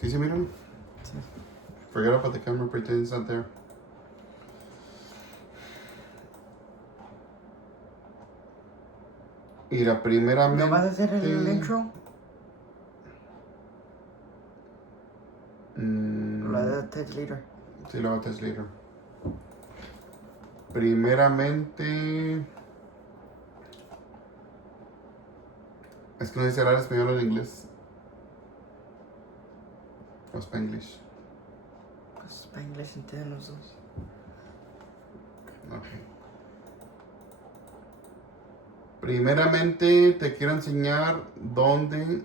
¿Sí se miran? Sí. Forget about the camera, pretend it's not there. Mira, primeramente... ¿No vas a hacer el intro? Lo de Ted Leader. Sí, lo haces later. Primeramente... Es que no sé si hablar español o en inglés. O spanglish. Pues Spanglish entienden los dos. Ok. Primeramente te quiero enseñar dónde...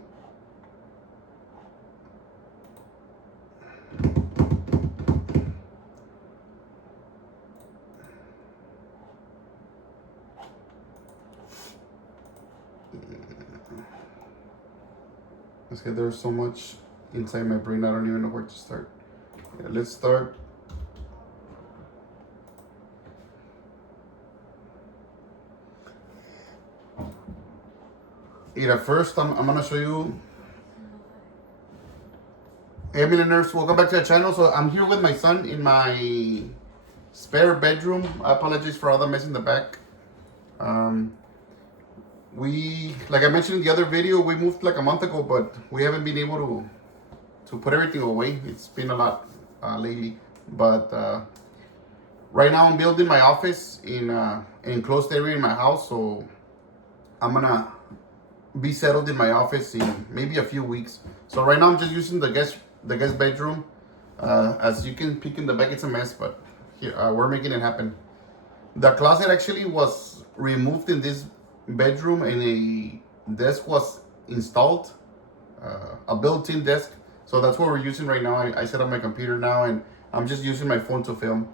Es que there's so much inside my brain, I don't even know where to start. Yeah, let's start. Mira, first I'm gonna show you. Hey millionaires, welcome back to the channel. So I'm here with my son in my spare bedroom. I apologize for all the mess in the back. We, like I mentioned in the other video, we moved like a month ago, but we haven't been able to put everything away. It's been a lot lately, but right now I'm building my office in an enclosed area in my house, so I'm gonna be settled in my office in maybe a few weeks. So right now I'm just using the guest bedroom. As you can peek in the back, it's a mess, but here we're making it happen. The closet actually was removed in this bedroom, and a desk was installed, a built-in desk. So that's what we're using right now. I set up my computer now, and I'm just using my phone to film.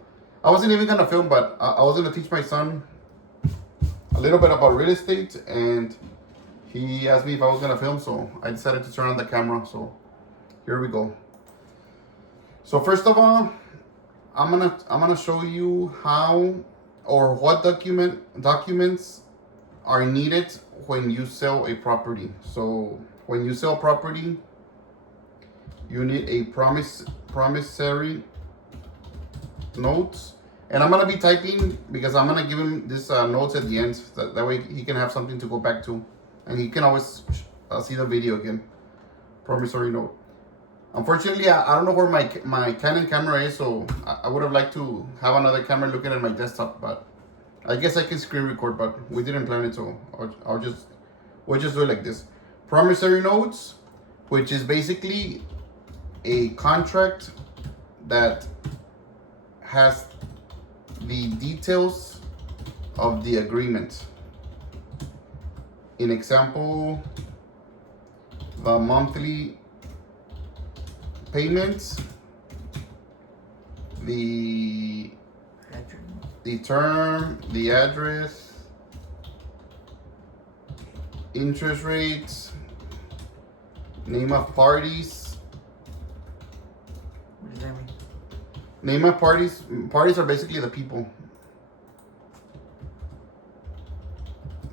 I wasn't even gonna film, but I was gonna teach my son a little bit about real estate, and he asked me if I was gonna film, so I decided to turn on the camera. So here we go. So first of all, I'm gonna show you how or what documents are needed when you sell a property. So when you sell property, you need a promissory notes. And I'm gonna be typing because I'm gonna give him this notes at the end. That way he can have something to go back to, and he can always see the video again. Promissory note. Unfortunately, I don't know where my Canon camera is, so I would have liked to have another camera looking at my desktop, but I guess I can screen record, but we didn't plan it, so we'll just do it like this. Promissory notes, which is basically a contract that has the details of the agreement. In example, the monthly payments, the term, the address, interest rates, name of parties. What does that mean? Name of parties. Parties are basically the people.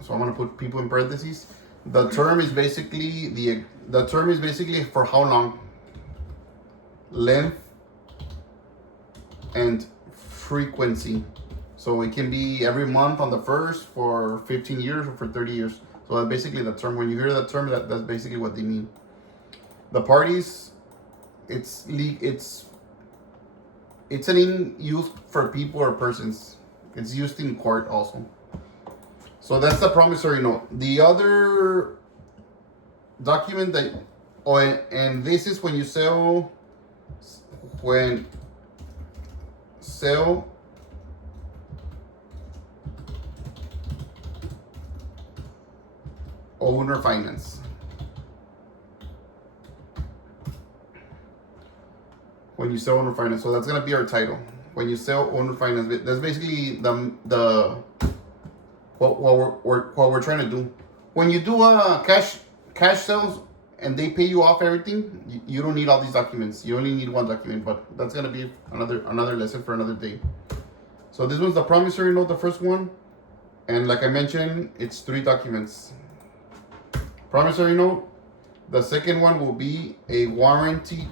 So I'm gonna put people in parentheses. The term is basically the term is basically for how long, length, and frequency. So it can be every month on the first for 15 years or for 30 years. So that's basically the term. When you hear the term, that's basically what they mean. The parties, it's a name used for people or persons. It's used in court also. So that's the promissory note. The other document that, and this is when sell owner finance. When you sell owner finance, so that's gonna be our title. When you sell owner finance, that's basically what we're trying to do. When you do a cash sales and they pay you off everything, you don't need all these documents. You only need one document, but that's gonna be another lesson for another day. So this one's the promissory note, the first one, and like I mentioned, it's 3 documents. Promissory note. The second one will be a warranty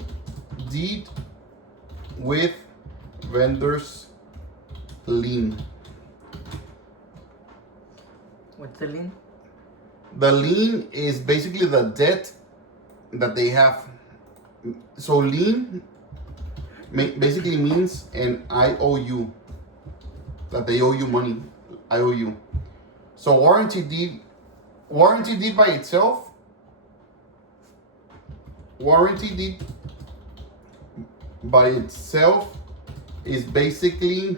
deed with vendor's lien. What's the lien? The lien is basically the debt that they have. So lien basically means an IOU, that they owe you money. IOU. So warranty deed by itself, is basically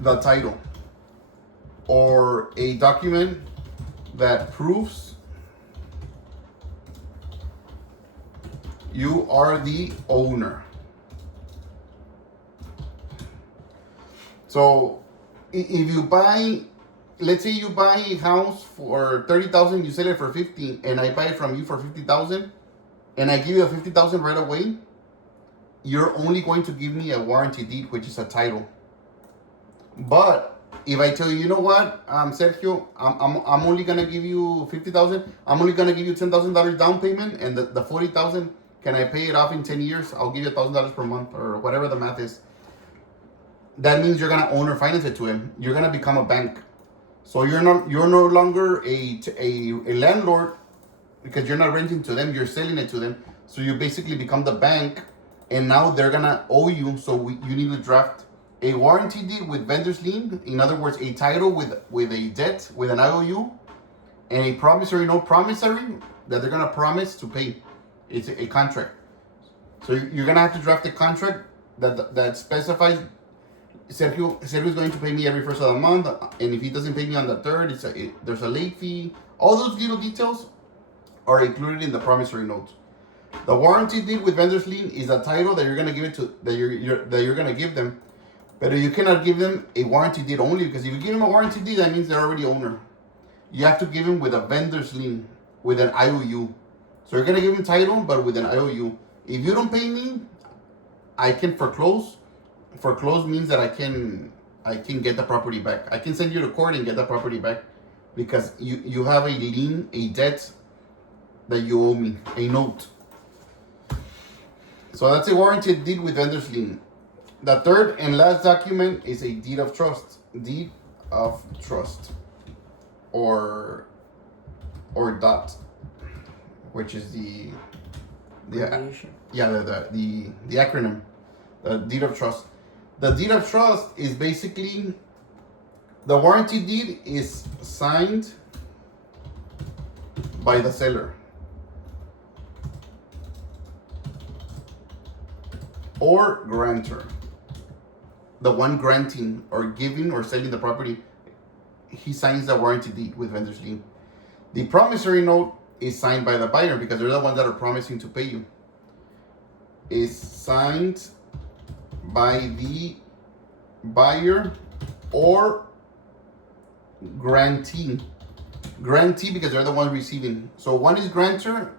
the title or a document that proves you are the owner. So if you buy, let's say you buy a house for 30,000, you sell it for 50, and I buy it from you for 50,000, and I give you a 50,000 right away, you're only going to give me a warranty deed, which is a title. But if I tell you, you know what, Sergio, I'm only gonna give you 50,000. I'm only gonna give you $10,000 down payment, and the 40,000, can I pay it off in 10 years? I'll give you $1,000 per month, or whatever the math is. That means you're gonna own or finance it to him. You're gonna become a bank. So you're no longer a landlord, because you're not renting to them. You're selling it to them. So you basically become the bank, and now they're gonna owe you. So you need to draft a warranty deed with vendor's lien. In other words, a title with a debt with an IOU, and a promissory note that they're gonna promise to pay. It's a contract. So you're gonna have to draft a contract that specifies Sergio's going to pay me every first of the month, and if he doesn't pay me on the third, there's a late fee. All those little details are included in the promissory note. The warranty deed with vendor's lien is a title that you're gonna give it to that you're gonna give them, but you cannot give them a warranty deed only, because if you give them a warranty deed, that means they're already owner. You have to give them with a vendor's lien with an IOU. So you're gonna give them title, but with an IOU. If you don't pay me, I can foreclose. Foreclose means that I can get the property back. I can send you to court and get the property back, because you have a lien, a debt that you owe me, a note. So that's a warranty deed with vendor's lien. The third and last document is a deed of trust. Deed of trust, or DOT, which is the acronym, the deed of trust. The deed of trust is basically, the warranty deed is signed by the seller or grantor. The one granting or giving or selling the property, he signs the warranty deed with vendor's lien. The promissory note is signed by the buyer, because they're the ones that are promising to pay you. Is signed by the buyer or grantee. Grantee, because they're the one receiving. So one is grantor,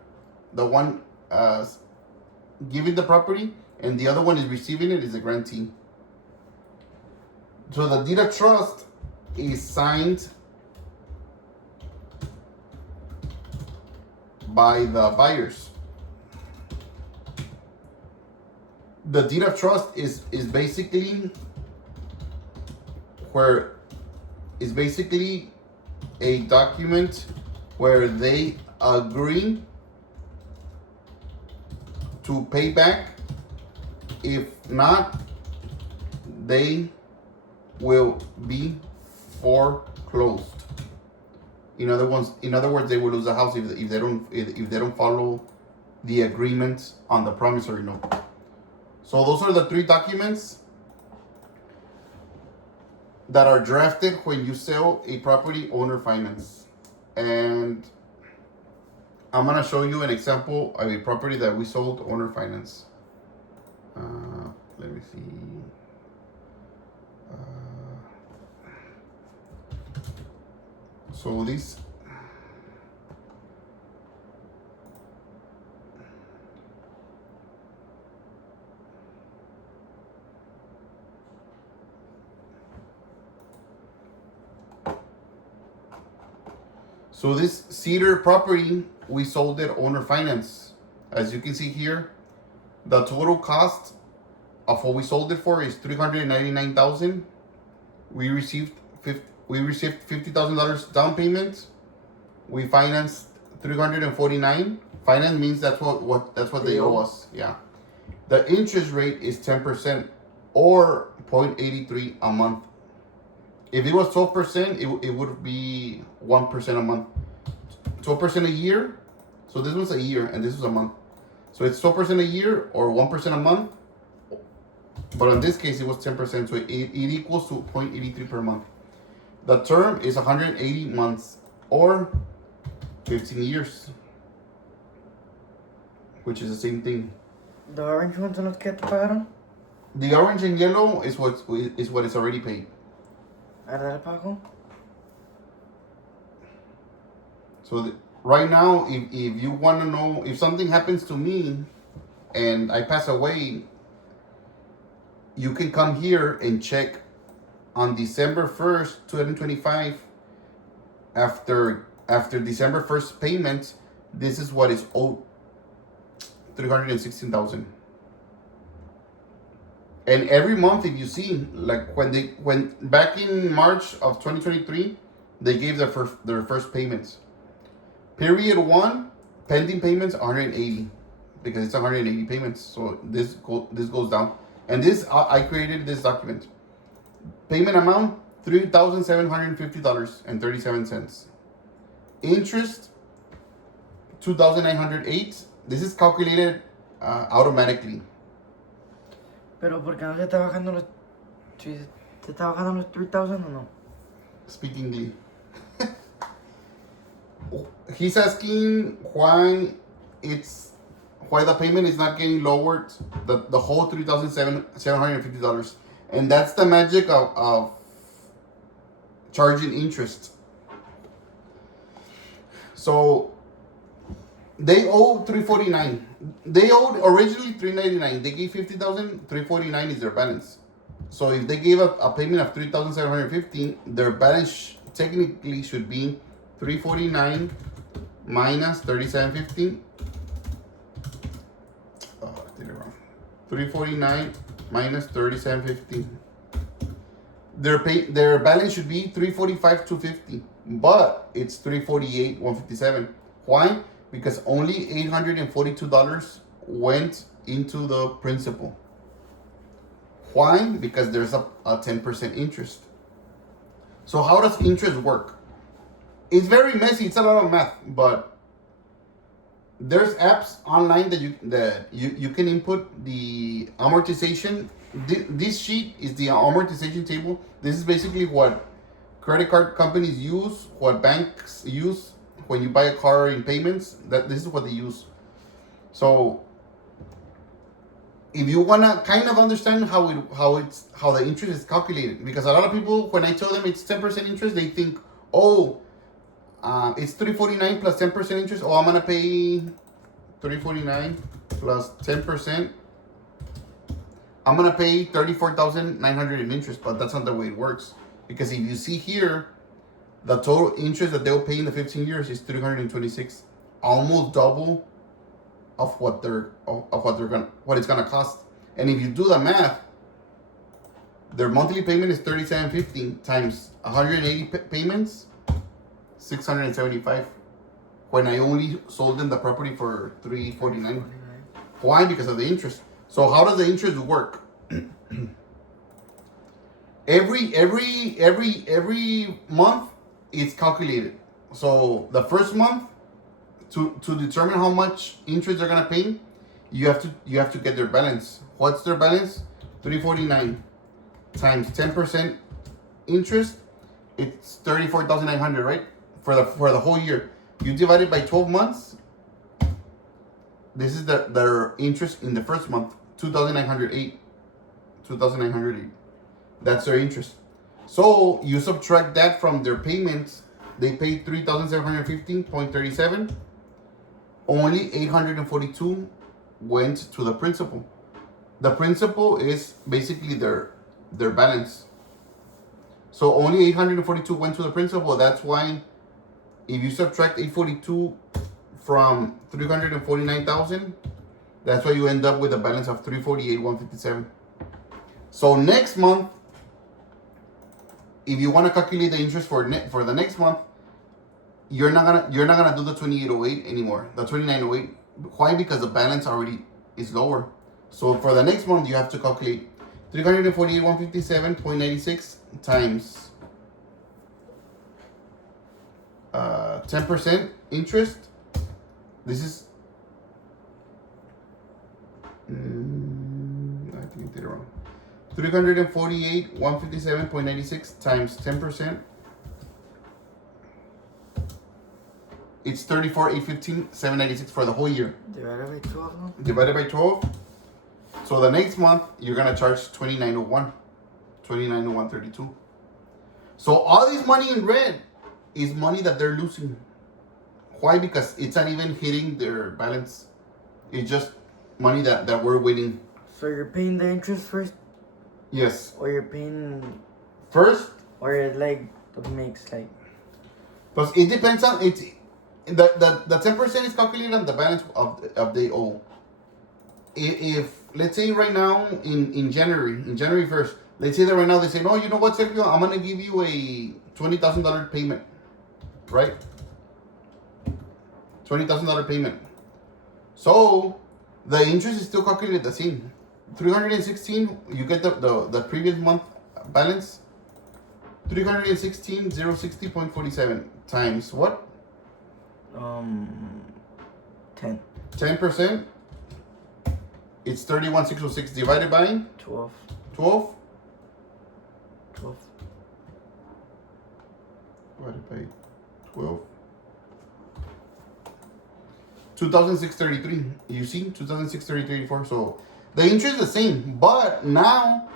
the one giving the property, and the other one is receiving it, is a grantee. So the deed of trust is signed by the buyers. The deed of trust is basically a document where they agree to pay back. If not, they will be foreclosed. In other words, they will lose the house if they don't follow the agreement on the promissory note. So those are the three documents that are drafted when you sell a property owner finance. And I'm gonna show you an example of a property that we sold owner finance. Let me see. So this. So this Cedar property, we sold it owner finance. As you can see here, The total cost of what we sold it for is $399,000. We received $50,000 down payment. We financed $349,000. Finance means that's what they owe us. Yeah. The interest rate is 10% or 0.83 a month. If it was 12%, it would be 1% a month. 12% a year. So this was a year and this was a month. So it's 12% a year or 1% a month. But in this case, it was 10%. So it equals to 0.83 per month. The term is 180 months or 15 years, which is the same thing. The orange ones son los que te pagaron. The orange and yellow is what is already paid. ¿Verdad el pago? So right now, if you want to know if something happens to me and I pass away, you can come here and check on December 1st, 2025. After December 1st payment, this is what is owed. $316,000. And every month, if you see, like when back in March of 2023, they gave their first payments. Period 1, pending payments 180, because it's 180 payments. So this goes down. And this I created this document. Payment amount $3,750.37. Interest $2,908. This is calculated automatically. Pero ¿por qué no se está bajando los... Si se está bajando los 3,000 o no? Speaking he's asking why the payment is not getting lowered, the whole $3,750, and that's the magic of charging interest. So they owe $349. They owed originally $399. They gave $50,000. $349 is their balance. So if they gave a payment of $3,750, their balance technically should be $349 minus $3,750. Oh, I did it wrong. $349 minus $3,750. Their balance should be $345,250, but it's $348,157. Why? Because only $842 went into the principal. Why? Because there's a 10% interest. So how does interest work? It's very messy. It's a lot of math, but there's apps online that you can input the amortization. This sheet is the amortization table. This is basically what credit card companies use, what banks use when you buy a car in payments. This is what they use. So if you wanna kind of understand how the interest is calculated, because a lot of people, when I tell them it's 10% interest, they think, it's $349 plus 10% interest. I'm gonna pay $349 plus 10%. I'm gonna pay $34,900 in interest, but that's not the way it works. Because if you see here, the total interest that they'll pay in the 15 years is $326, almost double of what it's gonna cost. And if you do the math, their monthly payment is $3,750 times 180 payments, $675. When I only sold them the property for $349. Why? Because of the interest. So how does the interest work? Every month it's calculated. So the first month, to determine how much interest they're gonna pay, you have to get their balance. What's their balance? $349 times 10% interest. It's $34,900, right? For the whole year. You divide it by 12 months. This is their interest in the first month, $2,908. That's their interest. So you subtract that from their payments. They paid $3,750.37. Only $842 went to the principal. The principal is basically their balance. So only $842 went to the principal. That's why if you subtract $842 from $349,000, That's why you end up with a balance of 348,157. So next month, if you want to calculate the interest for the next month, you're not gonna do the 2808 anymore, the 2908. Why? Because the balance already is lower. So for the next month, you have to calculate 348,157.96 times 10% interest. This is I think I did it wrong. 348,157.96 times 10%. It's 34,815,796 for the whole year. Divided by 12, no? Divided by 12. So the next month you're gonna charge 2901, 2901.32. So all this money in red is money that they're losing. Why? Because it's not even hitting their balance. It's just money that we're winning. So you're paying the interest first, Yes. or you're paying, First, or it like the mix, like. because it depends on it's the 10% is calculated on the balance of they owe. If let's say right now in January 1st, let's say that right now they say, no, you know what, Sergio, I'm gonna give you a $20,000 payment, right? $20,000 payment. So the interest is still calculated the same. 316, you get the previous month balance. 316,060.47 times what? 10. 10%. It's 31,606 divided by 12. 12. 12. Divided by 12. 2,633. You see, 2,633.84. So the interest is the same, but now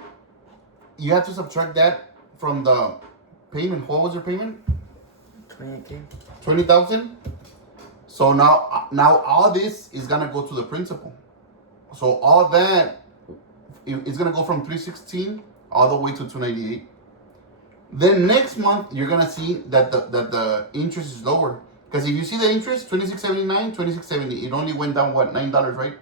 you have to subtract that from the payment. What was your payment? 20K. 20,000. So now all this is gonna go to the principal. So all that is gonna go from 316 all the way to 298. Then next month you're gonna see that the interest is lower. Because if you see the interest, 2679, 2670, it only went down what, $9, right?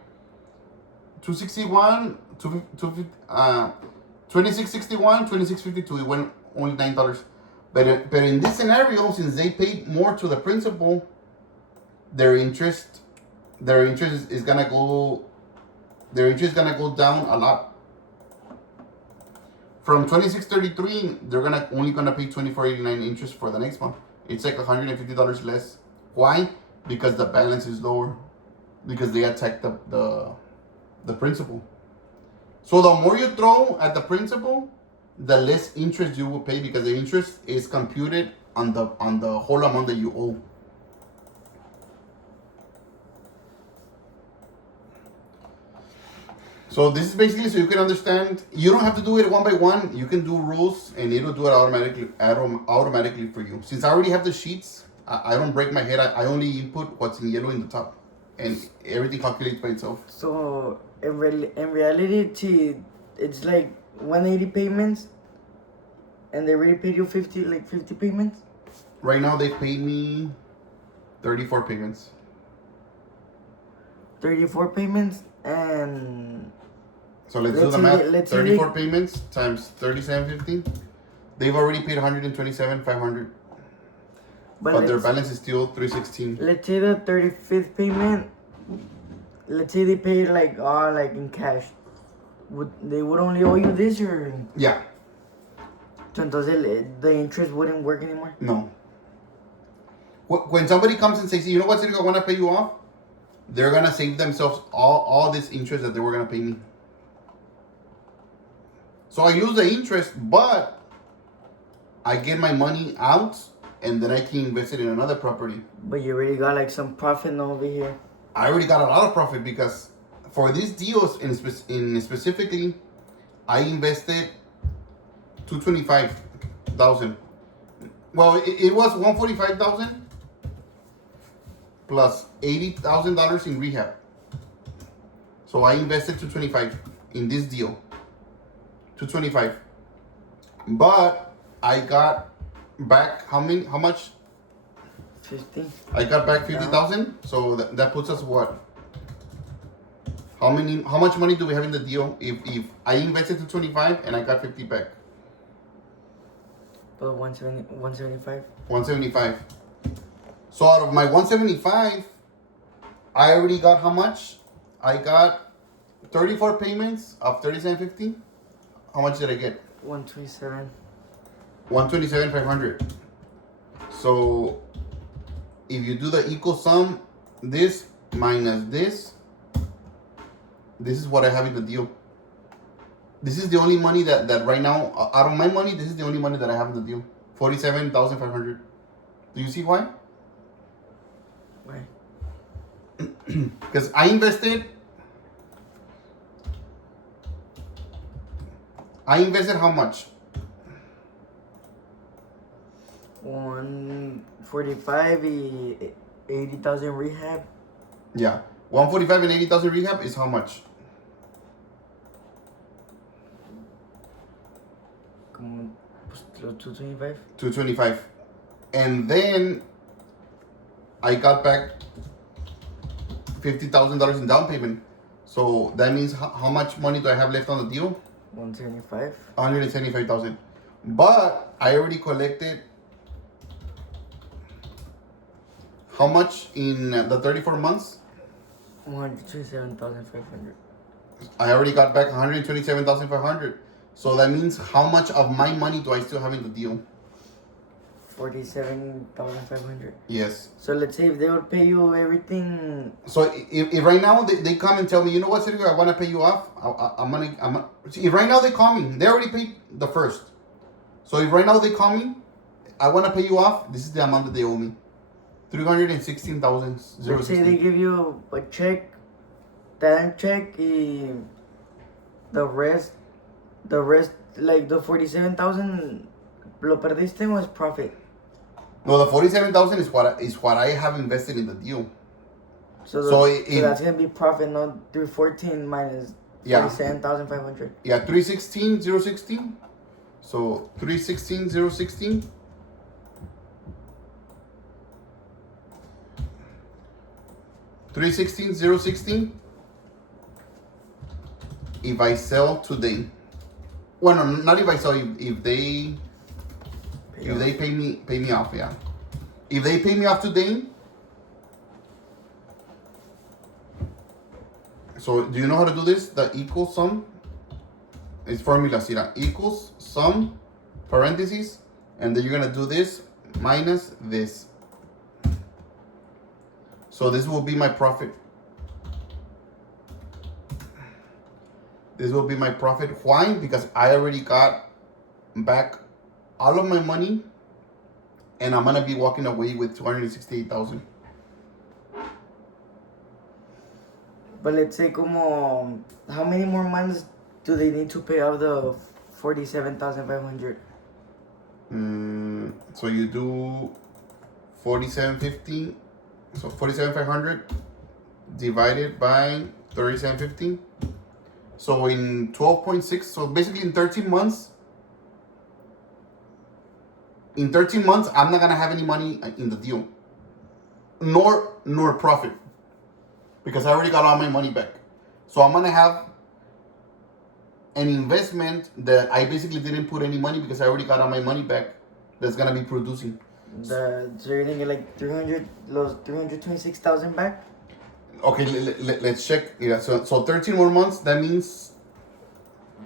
261, 2661, 2652, it went only $9. But in this scenario, since they paid more to the principal, their interest is gonna go down a lot. From 2633, they're only gonna pay 2489 interest for the next month. It's like $150 less. Why? Because the balance is lower. Because they attacked the principal. So the more you throw at the principal, the less interest you will pay, because the interest is computed on the whole amount that you owe. So this is basically so you can understand. You don't have to do it one by one. You can do rules, and it'll do it automatically for you. Since I already have the sheets, I don't break my head. I only input what's in yellow in the top, and everything calculates by itself. So in reality, it's like 180 payments, and they already paid you 50 payments. Right now they paid me 34 payments. 34 payments, and so let's do the math. 34 payments times 3750. They've already paid 127,500. But their balance is still 316. Let's say the 35th payment. Let's say they paid like in cash. They would only owe you this, or? Yeah. So entonces the interest wouldn't work anymore. No. When somebody comes and says, you know what, Sergio, I want to pay you off, they're gonna save themselves all this interest that they were gonna pay me. So I lose the interest, but I get my money out, and then I can invest it in another property. But you already got like some profit over here. I already got a lot of profit, because for these deals in specifically, I invested $225,000. Well, it was $145,000 plus $80,000 in rehab. So I invested $225,000 in this deal. $225,000, but I got back how much? 50. I got back 50,000. So that puts us what? How much money do we have in the deal if I invested 225 and I got 50 back? But 175. 175. So out of my 175, I already got how much? I got 34 payments of 37.50. How much did I get? 127. 127,500. So if you do the equal sum, this minus this is what I have in the deal. This is the only money that right now, out of my money, this is the only money that I have in the deal. 47,500. Do you see why? Why? Because I invested how much? 145, 80,000 rehab. Yeah. 145 and 80,000 rehab is how much? Como 225. 225. And then I got back $50,000 in down payment. So that means how much money do I have left on the deal? 175. 175,000. But I already collected how much in the 34 months? 127,500. I already got back 127,500. So that means how much of my money do I still have in the deal? 47,500. Yes. So let's say if they would pay you everything. So if right now they come and tell me, you know what, Sergio, I want to pay you off. See, if right now they call me, they already paid the first. So if right now they call me, I want to pay you off. This is the amount that they owe me. 316,000. Let's say they give you a check, that check, the rest, like the 47,000, lo perdiste was profit. No, the 47,000 is what I have invested in the deal. So that's gonna be profit, not 314 minus 47,500. Yeah, 316,016. So 316,016. 316,016. If I sell today, well, no, not if I sell. If they pay me off, yeah. If they pay me off today, so do you know how to do this? The equal sum is formula, Sira. Equals sum, parentheses, and then you're gonna do this minus this. So this will be my profit. This will be my profit. Why? Because I already got back all of my money, and I'm gonna be walking away with 268,000. But let's say como, how many more months do they need to pay off the 47,500? So you do 4750. So 47,500 divided by 3750. So in 12.6, so basically in 13 months, I'm not gonna have any money in the deal, nor profit, because I already got all my money back. So I'm gonna have an investment that I basically didn't put any money because I already got all my money back. That's gonna be producing. So you're gonna get like 326,000 back. Okay, let's check. Yeah, so 13 more months. That means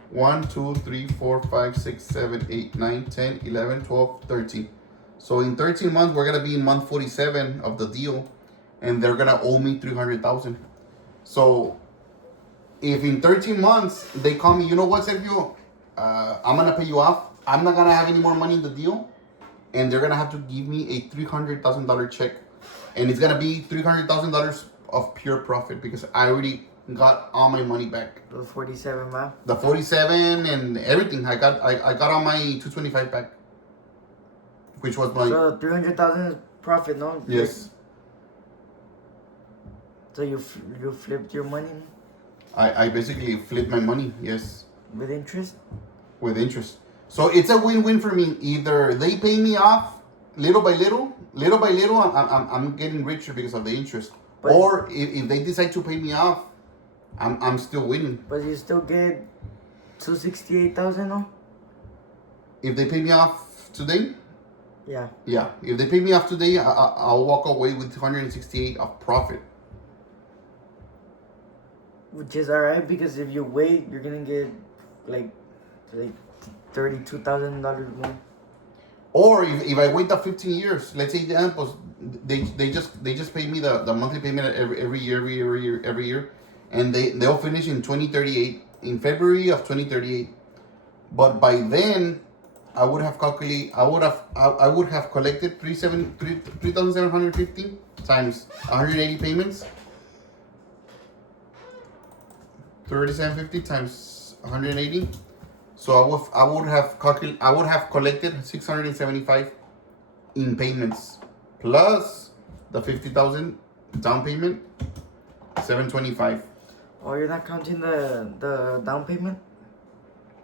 1, 2, 3, 4, 5, 6, 7, 8, 9, 10, 11, 12, 13. So in 13 months, we're gonna be in month 47 of the deal, and they're gonna owe me 300,000. So if in 13 months they call me, you know what, Sergio, I'm gonna pay you off. I'm not gonna have any more money in the deal, and they're gonna have to give me a $300,000 check, and it's gonna be $300,000 of pure profit because I already got all my money back. The 47, man. The 47 and everything. I got all my 225 back, which was my. So 300,000 is profit, no? Yes. So you flipped your money. I basically flipped my money. Yes. With interest. With interest. So it's a win-win for me. Either they pay me off little by little, I'm getting richer because of the interest. But or if they decide to pay me off I'm still winning. But you still get 268,000, no? If they pay me off today, Yeah. yeah. If they pay me off today, I'll walk away with 168 of profit. Which is alright, because if you wait, you're gonna get like $32,000 more. Or if I wait the 15 years, let's say they just pay me the monthly payment every year, and they'll finish in 2038, in February of 2038. But by then, I would have collected 3,750 times 180 payments. 3,750 times 180. So I would have collected 675 in payments, plus the 50,000 down payment, 725. Oh, you're not counting the down payment?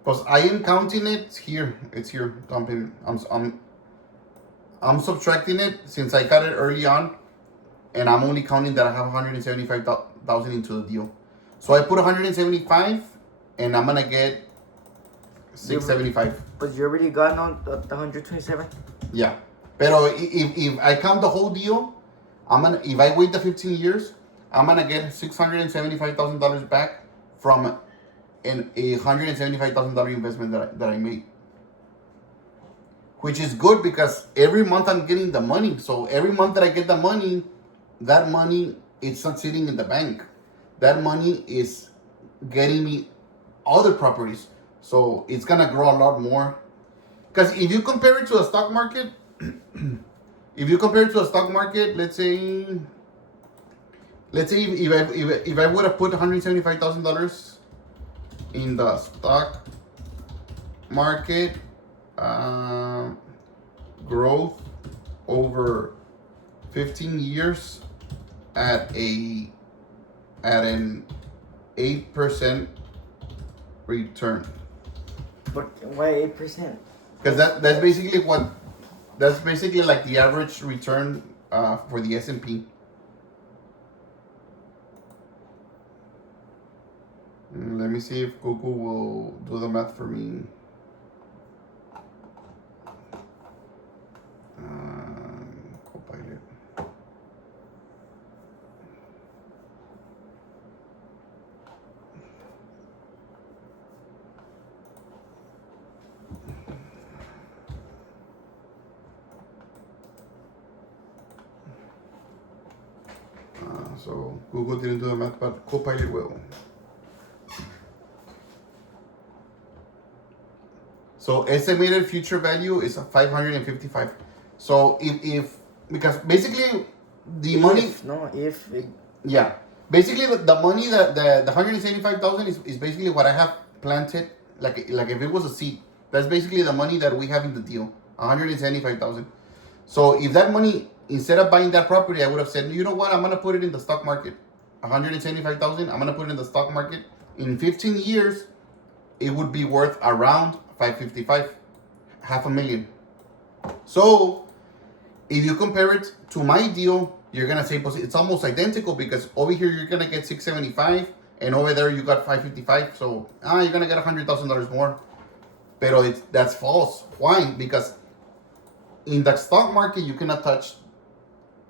Because I am counting it here. It's here, down payment. I'm subtracting it since I got it early on, and I'm only counting that I have 175,000 into the deal. So I put 175, and I'm gonna get 675. But you already got on the 127? Yeah. Pero if I count the whole deal, if I wait the 15 years, I'm gonna get $675,000 back from a $175,000 investment that I made. Which is good because every month I'm getting the money. So every month that I get the money, that money it's not sitting in the bank. That money is getting me other properties. So it's gonna grow a lot more. Because if you compare it to a stock market, let's say if I would have put $175,000 in the stock market, growth over 15 years at an 8% return. But why 8%? Because that's basically like the average return for the S&P. Let me see if Google will do the math for me. Copilot. So Google didn't do the math, but Copilot will. So estimated future value is 555. So if because basically the money. Yeah, basically the money that the 175,000 is basically what I have planted. Like if it was a seed, that's basically the money that we have in the deal. 175,000. So if that money, instead of buying that property, I would have said, you know what, I'm gonna put it in the stock market. 175,000. I'm gonna put it in the stock market. In 15 years, it would be worth around 555, $500,000. So if you compare it to my deal, you're gonna say it's almost identical because over here you're gonna get 675 and over there you got 555. So you're gonna get $100,000 more. Pero that's false. Why? Because in the stock market you cannot touch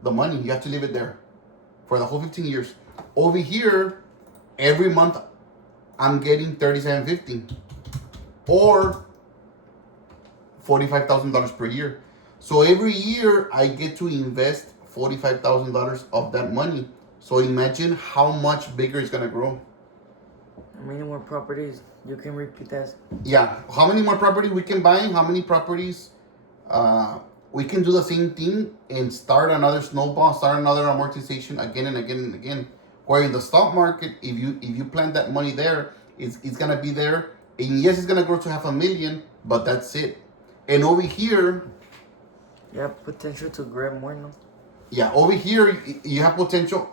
the money. You have to leave it there for the whole 15 years. Over here, every month I'm getting $3,750 or $45,000 per year. So every year I get to invest $45,000 of that money. So imagine how much bigger it's gonna grow. How many more properties? You can repeat that. Yeah, how many more properties we can buy? How many properties we can do the same thing and start another snowball, start another amortization again and again and again. Where in the stock market, if you plant that money there, it's gonna be there, and yes, it's gonna grow to $500,000, but that's it. And over here, you have potential to grow more, no? Yeah, over here you have potential.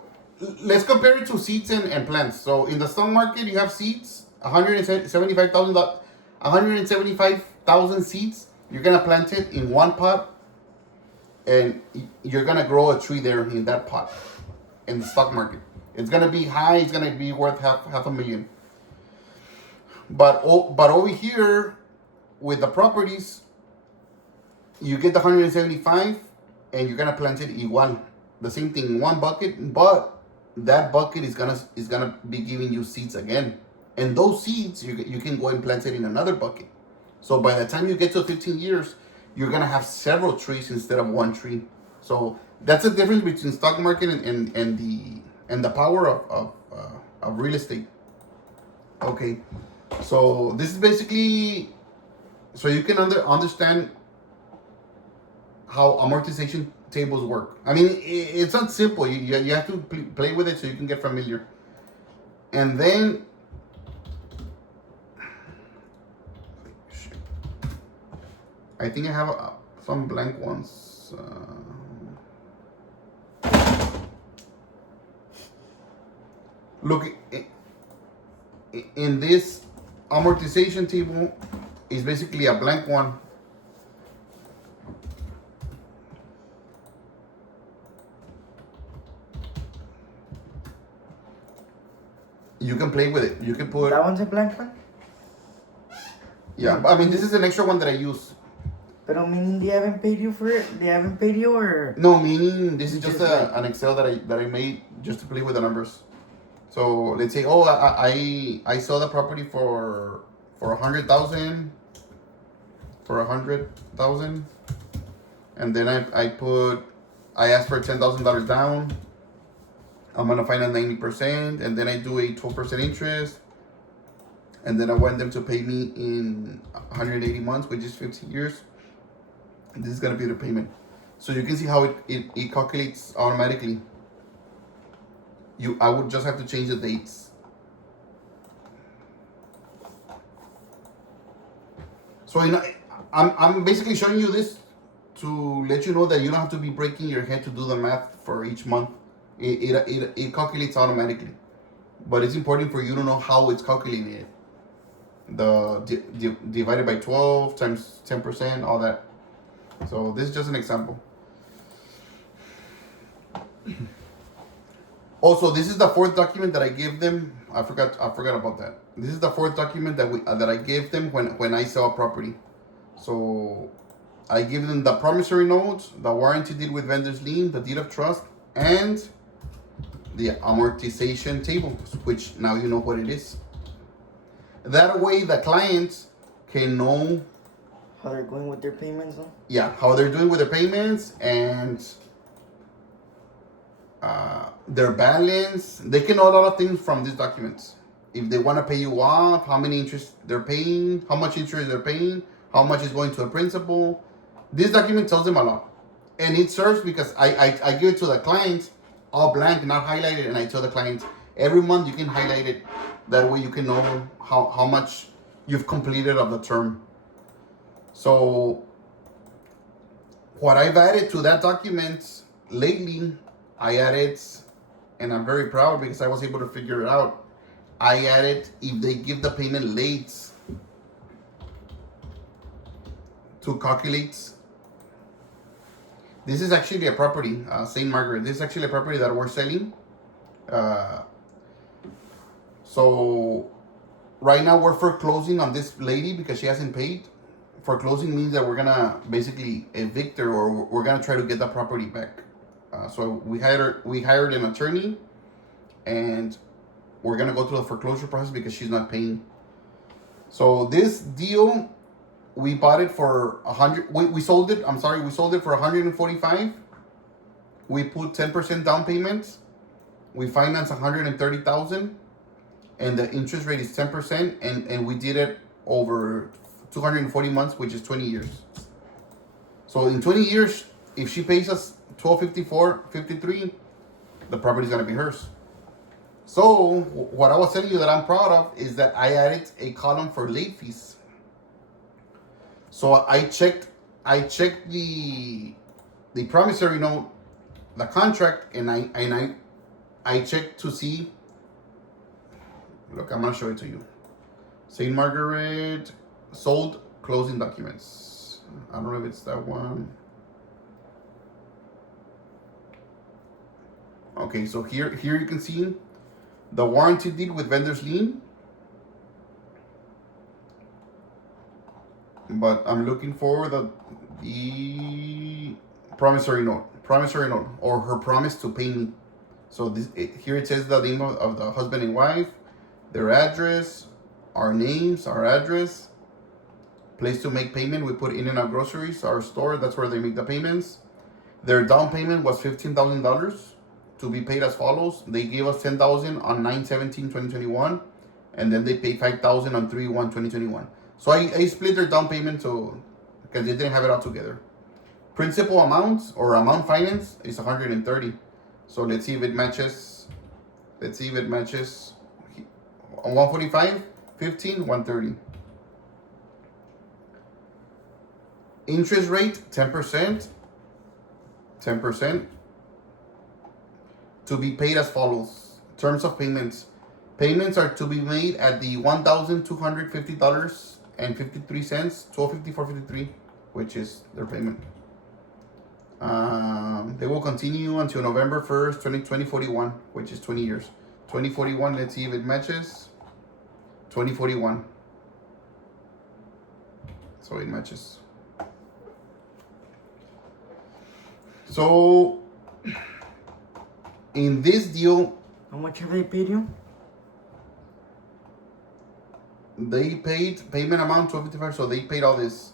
Let's compare it to seeds and plants. So in the stock market, you have seeds, 175,000 seeds. You're gonna plant it in one pot, and you're gonna grow a tree there in that pot, in the stock market. It's gonna be high. It's gonna be worth half a million. But over here with the properties, you get the 175, and you're gonna plant it igual, the same thing, one bucket, but that bucket is gonna be giving you seeds again, and those seeds you can go and plant it in another bucket. So by the time you get to 15 years, you're gonna have several trees instead of one tree. So that's the difference between stock market and the power of real estate. Okay, so this is basically so you can understand how amortization tables work. I mean, it's not simple. You have to play with it so you can get familiar. And then, I think I have some blank ones. Look, in this amortization table is basically a blank one. You can play with it. You can put. That one's a blank one? Yeah, I mean, this is an extra one that I use. Pero meaning they haven't paid you for it? They haven't paid you, or? No, meaning this is just an Excel that I made just to play with the numbers. So let's say, oh, I saw the property for 100,000, and then I asked for $10,000 down. I'm gonna finance 90%, and then I do a 12% interest, and then I want them to pay me in 180 months, which is 15 years. And this is gonna be the payment. So you can see how it calculates automatically. I would just have to change the dates. So I'm basically showing you this to let you know that you don't have to be breaking your head to do the math for each month. It calculates automatically, but it's important for you to know how it's calculating it. Divided by 12 times 10%, all that. So this is just an example. Also, this is the fourth document that I gave them. I forgot about that. This is the fourth document that I gave them when I sell a property. So I give them the promissory note, the warranty deed with vendor's lien, the deed of trust, and the amortization table, which now you know what it is. That way the clients can know how they're going with their payments, huh? Yeah, how they're doing with their payments and their balance. They can know a lot of things from these documents. If they want to pay you off, how many interest they're paying, how much interest they're paying, how much is going to a principal. This document tells them a lot. And it serves because I give it to the clients all blank, not highlighted, and I tell the clients every month you can highlight it. That way you can know how much you've completed of the term. So what I've added to that document lately, I added, and I'm very proud because I was able to figure it out. I added if they give the payment late to calculate. This is actually a property, St. Margaret. This is actually a property that we're selling. So right now we're foreclosing on this lady because she hasn't paid. Foreclosing means that we're gonna basically evict her, or we're gonna try to get the property back. So we hired an attorney, and we're gonna go through the foreclosure process because she's not paying. So this deal, we bought it for 100. We sold it. I'm sorry, we sold it for 145. We put 10% down payment. We financed 130,000, and the interest rate is 10%, and we did it over 240 months, which is 20 years. So in 20 years, if she pays us $1,254.53, the property is gonna be hers. So what I was telling you that I'm proud of is that I added a column for late fees. So I checked the promissory note, the contract, and I checked to see. Look, I'm gonna show it to you. St. Margaret sold closing documents. I don't know if it's that one. Okay. Okay, so here you can see the warranty deed with vendor's lien. But I'm looking for the promissory note, or her promise to pay me. So here it says the name of the husband and wife, their address, our names, our address, place to make payment. We put In-N-Out Groceries, our store. That's where they make the payments. Their down payment was $15,000 to be paid as follows. They gave us $10,000 on 9/17/2021, and then they paid $5,000 on 3/1/2021. So I split their down payment because they didn't have it all together. Principal amounts or amount finance is $130. So let's see if it matches. Let's see if it matches. 145, 15, 130. Interest rate 10%. 10%. To be paid as follows. Terms of payments. Payments are to be made at the $1,250.53, $1254.53, which is their payment. They will continue until November 1st, 2041, which is 20 years. 2041, let's see if it matches. 2041. So it matches. So in this deal, How much have they paid you? they paid payment amount $1255, so they paid all this.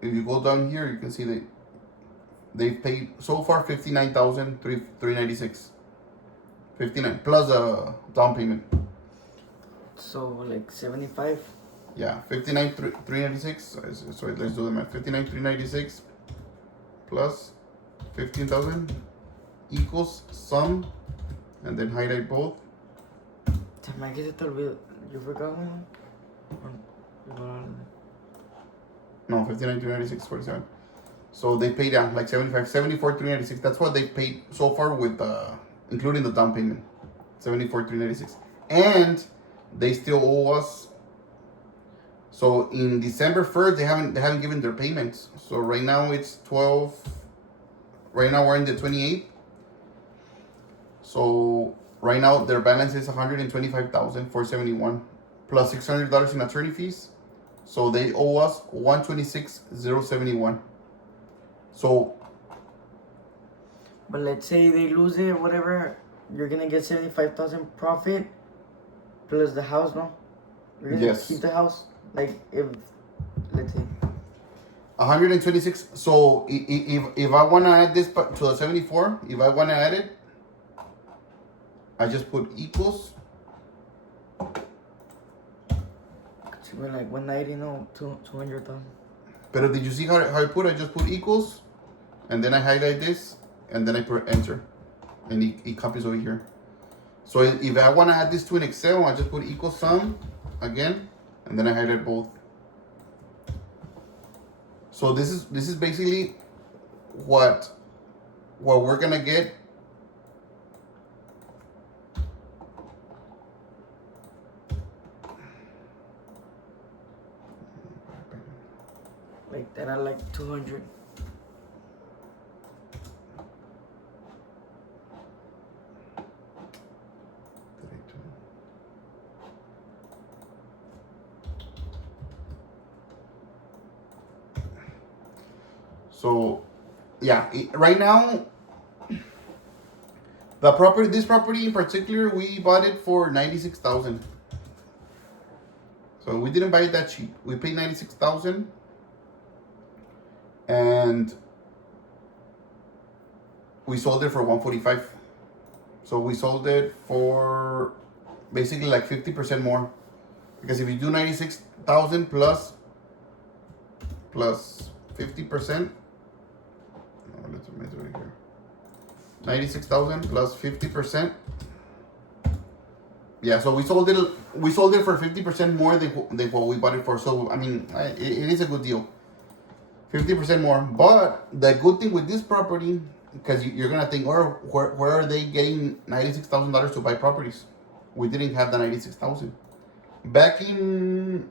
If you go down here, you can see they've paid so far $59,396. 59 plus a down payment. So like 75. Yeah, 59,396. So let's do the math. 59,396 plus 15,000 equals sum, and then highlight both. Damn, I guess it olvidó. You forgot one? No, 59,396.47. So they paid like 74,396. That's what they paid so far with including the down payment. 74,396, and they still owe us. So in December 1st, they haven't given their payments. So right now it's 12. Right now we're in the 28th. So right now their balance is $125,471 plus $600 in attorney fees. So they owe us $126,071. So, but let's say they lose it or whatever, you're gonna get 75,000 profit plus the house, no? You're gonna yes, keep the house, like if let's say 126. So if I wanna add this to the 74, if I wanna add it, I just put equals. so we're like 190, no, 200,000. But did you see how I put? I just put equals, and then I highlight this, and then I put enter, and it copies over here. So if I want to add this to an Excel, I just put equal sum again, and then I highlight both. So this is basically what we're gonna get. Like that are like 200. So yeah, right now this property in particular, we bought it for $96,000. So we didn't buy it that cheap. We paid $96,000. And we sold it for $145,000. So we sold it for basically like 50% more, because if you do $96,000 plus 50%, let's make it right here. 96,000 plus 50%. Yeah, so we sold it for 50% more than what we bought it for. So I mean, it is a good deal. 50% more. But the good thing with this property, because you're gonna think, oh, where are they getting $96,000 to buy properties? We didn't have the $96,000 back in,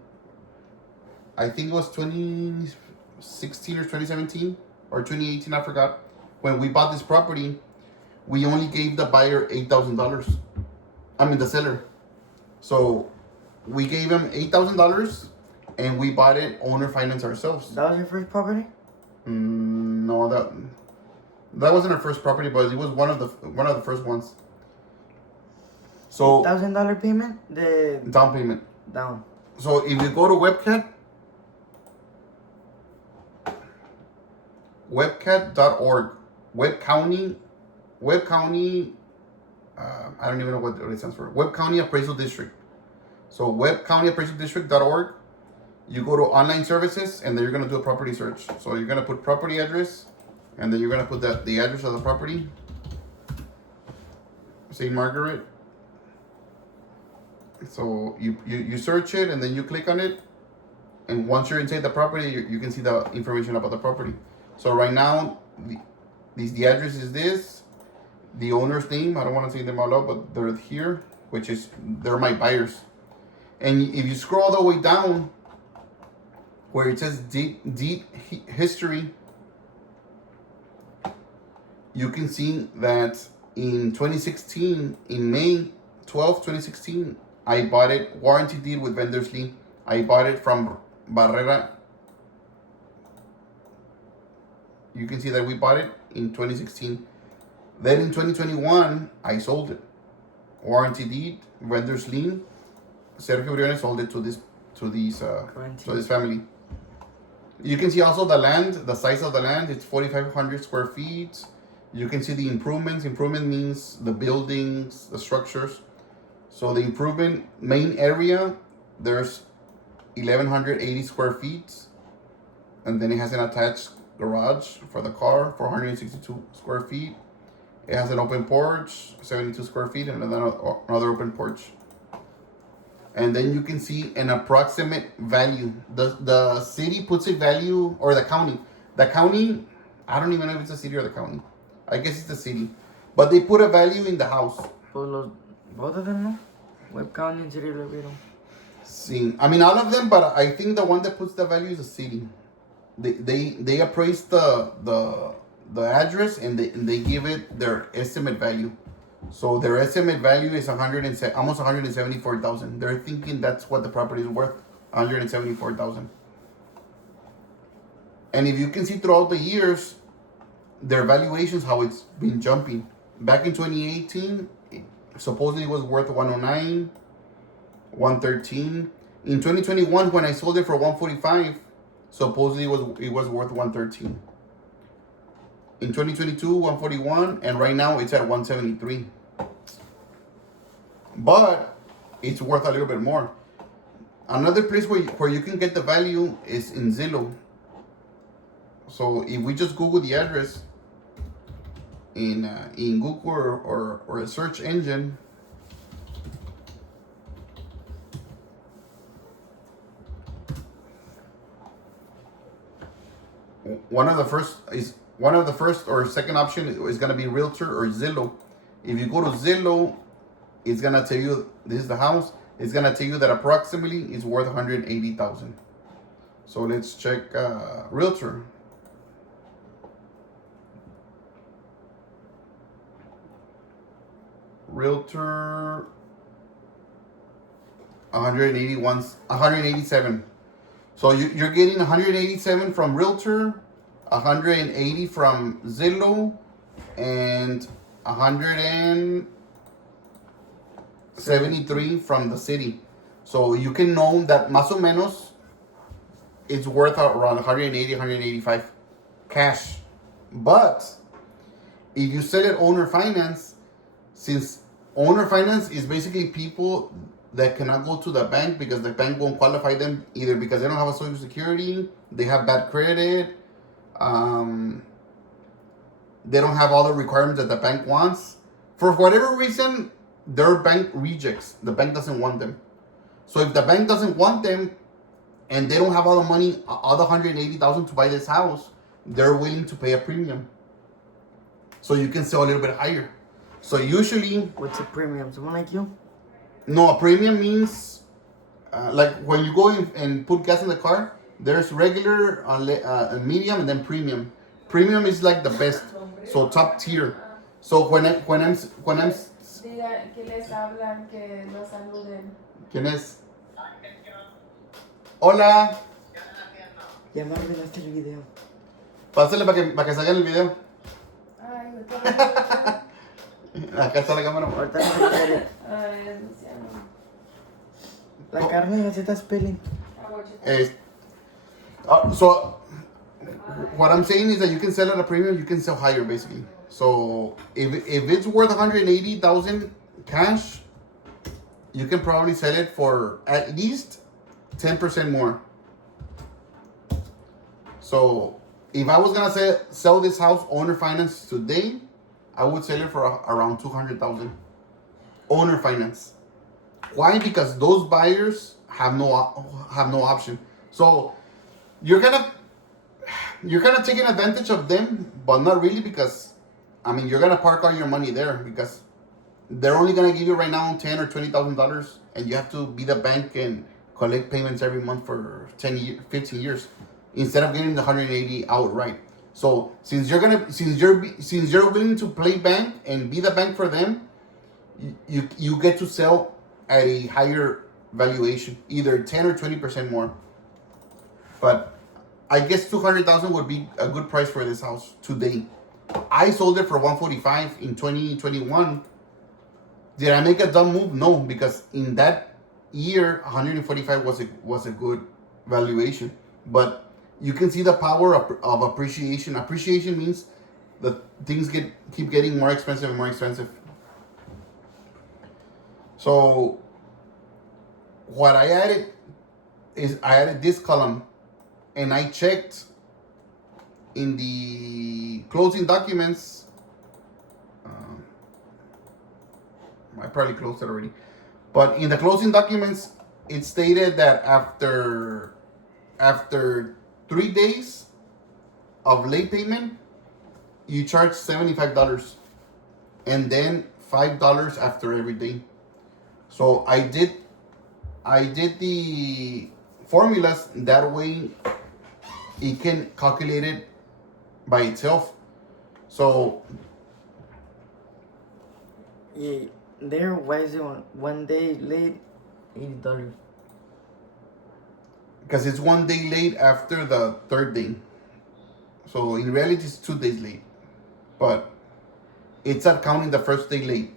I think it was 2016 or 2017 or 2018. I forgot. When we bought this property, we only gave the buyer $8,000. I mean, the seller. So we gave him $8,000 and we bought it owner finance ourselves. That was your first property? No, that wasn't our first property, but it was one of the first ones. So $1,000 payment? The down payment. down. So if you go to webcat.org, Webb County, I don't even know what it stands for. Webb County Appraisal District. So webcountyappraisaldistrict.org. You go to online services, and then you're gonna do a property search. So you're gonna put property address, and then you're gonna put the address of the property. St. Margaret. So you search it, and then you click on it, and once you're inside the property, you can see the information about the property. So right now, the address is this. The owner's name, I don't want to say them all out, but they're here, which is, they're my buyers. And if you scroll all the way down, where it says deed history, you can see that in 2016, in May 12, 2016, I bought it, warranty deed with vendor's lien. I bought it from Barrera. You can see that we bought it in 2016. Then in 2021, I sold it. Warranty deed, vendor's lien. Sergio Briones sold it to this family. You can see also the land, the size of the land. It's 4,500 square feet. You can see the improvements. Improvement means the buildings, the structures. So the improvement main area, there's 1,180 square feet, and then it has an attached garage for the car, 462 square feet. It has an open porch, 72 square feet, and another open porch. And then you can see an approximate value. The city puts a value, or the county. The county, I don't even know if it's a city or the county. I guess it's the city. But they put a value in the house. Both of them, no? Webb County and City of Laredo. See, I mean all of them, but I think the one that puts the value is the city. They appraise the address, and they give it their estimate value. So their estimate value is almost 174,000. They're thinking that's what the property is worth, 174,000. And if you can see throughout the years, their valuations, how it's been jumping. Back in 2018, supposedly it was worth 109, 113. In 2021, when I sold it for 145, supposedly it was worth 113. In 2022, 141, and right now it's at 173. But it's worth a little bit more. Another place where you can get the value is in Zillow. So if we just Google the address in Google or a search engine, one of the first or second option is going to be Realtor or Zillow. If you go to Zillow, it's going to tell you this is the house. It's going to tell you that approximately it's worth 180,000. So let's check Realtor. Realtor 187. So you're getting 187 from Realtor, 180 from Zillow, and 173 from the city. So you can know that más o menos it's worth around 180, 185 cash. But if you sell it owner finance, since owner finance is basically people that cannot go to the bank because the bank won't qualify them, either because they don't have a social security, they have bad credit, they don't have all the requirements that the bank wants. For whatever reason, their bank rejects. The bank doesn't want them. So if the bank doesn't want them and they don't have all the money, all the 180,000 to buy this house, they're willing to pay a premium. So you can sell a little bit higher. So usually... What's a premium? Someone like you? No, a premium means like when you go in and put gas in the car, there's regular, medium, and then premium. Premium is like the best, so top tier. So when I'm Diga que les hablan, que los saluden. ¿Quién es? Hola. Ya me arruinaste el video. Pásale para que salga en el video. Ay, me quedo. Acá está la cámara. Ahorita no se quiere. Ay, Luciano. La carne ya se está spilling. So what I'm saying is that you can sell at a premium, you can sell higher basically. So if it's worth 180,000 cash, you can probably sell it for at least 10% more. So if I was gonna sell this house owner finance today, I would sell it for around 200,000 owner finance. Why? Because those buyers have no option. So you're kind of taking advantage of them, but not really, because I mean you're gonna park all your money there, because they're only gonna give you right now $10,000 or $20,000, and you have to be the bank and collect payments every month for 15 years, instead of getting the 180 outright. So since you're willing to play bank and be the bank for them, you get to sell at a higher valuation, either 10 or 20% more. But I guess 200,000 would be a good price for this house today. I sold it for 145 in 2021. Did I make a dumb move? No, because in that year 145 was a good valuation. But you can see the power of appreciation. Appreciation means that things keep getting more expensive and more expensive. So what I added is I added this column, and I checked in the closing documents. I probably closed it already, but in the closing documents, it stated that after 3 days of late payment, you charge $75, and then $5 after every day. So I did the formulas that way. It can calculate it by itself. So Yeah, there, why is it one day late? $80. because it's 1 day late after the third day. So in reality, it's 2 days late, but it's not counting the first day late,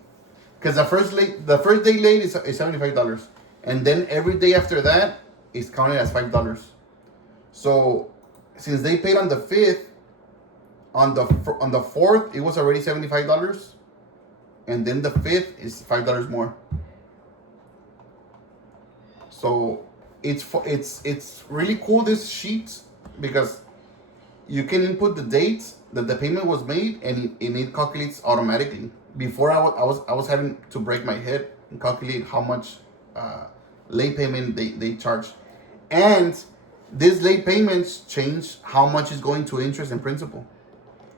because the first day late is $75, and then every day after that is counted as $5. So since they paid on the 5th, on the 4th it was already $75, and then the 5th is $5 more. So it's really cool, this sheet, because you can input the date that the payment was made, and it calculates automatically. Before I was having to break my head and calculate how much late payment they charge, and these late payments change how much is going to interest and principal.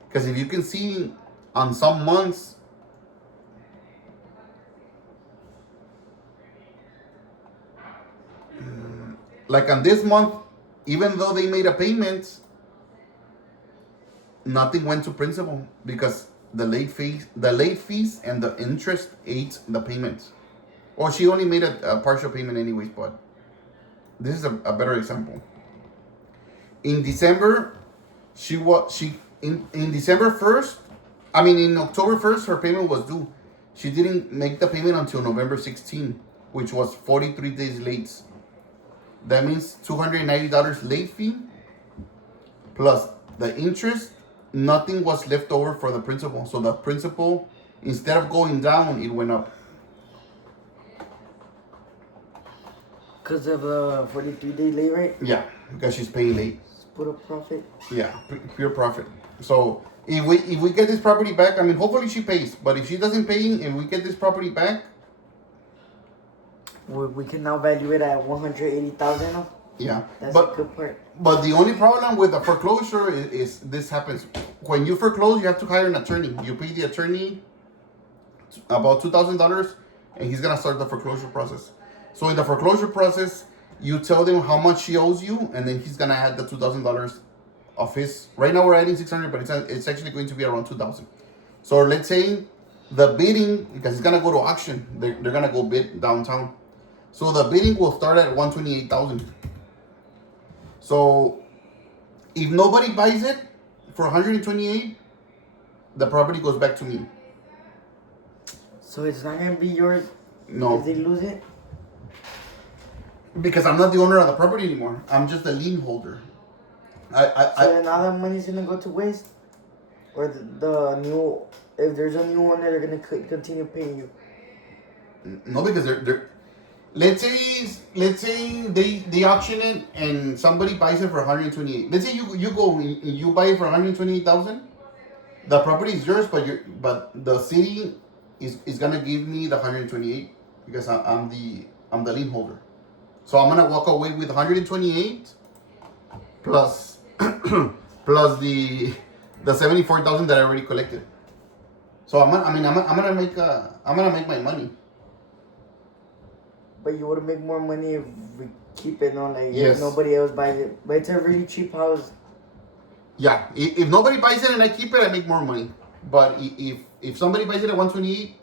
Because if you can see on some months, like on this month, even though they made a payment, nothing went to principal, because the late fees and the interest ate the payment. Well, she only made a partial payment anyways, but this is a better example. In December, in December 1st, I mean in October 1st, her payment was due. She didn't make the payment until November 16th, which was 43 days late. That means $290 late fee plus the interest. Nothing was left over for the principal. So the principal, instead of going down, it went up. Because of the 43-day late rate? Yeah, because she's paying late. It's pure profit. Yeah, pure profit. So if we get this property back, I mean, hopefully she pays. But if she doesn't pay, and we get this property back, We can now value it at 180,000. yeah. That's But a good part. But the only problem with the foreclosure is this happens. When you foreclose, you have to hire an attorney. You pay the attorney about $2,000, and he's going to start the foreclosure process. So in the foreclosure process, you tell them how much she owes you, and then he's going to add the $2,000 of his. Right now we're adding $600, but it's actually going to be around $2,000. So let's say the bidding, because it's gonna go to auction, they're gonna go bid downtown. So the bidding will start at 128,000. So if nobody buys it for 128, the property goes back to me. So it's not gonna be yours No, if they lose it? because I'm not the owner of the property anymore. I'm just the lien holder. So then all that money's gonna go to waste? Or the new, if there's a new owner, they're gonna continue paying you? No, because they're let's say they auction it and somebody buys it for 128. Let's say you go and you buy it for 128,000. The property is yours, but the city is gonna give me the 128 because I'm the lien holder. So I'm gonna walk away with 128 plus plus the 74,000 that I already collected. So I'm gonna make my money. But you would make more money if we keep it, no? Like, Yes. if nobody else buys it. But it's a really cheap house. Yeah, if nobody buys it and I keep it, I make more money. But if somebody buys it at 128,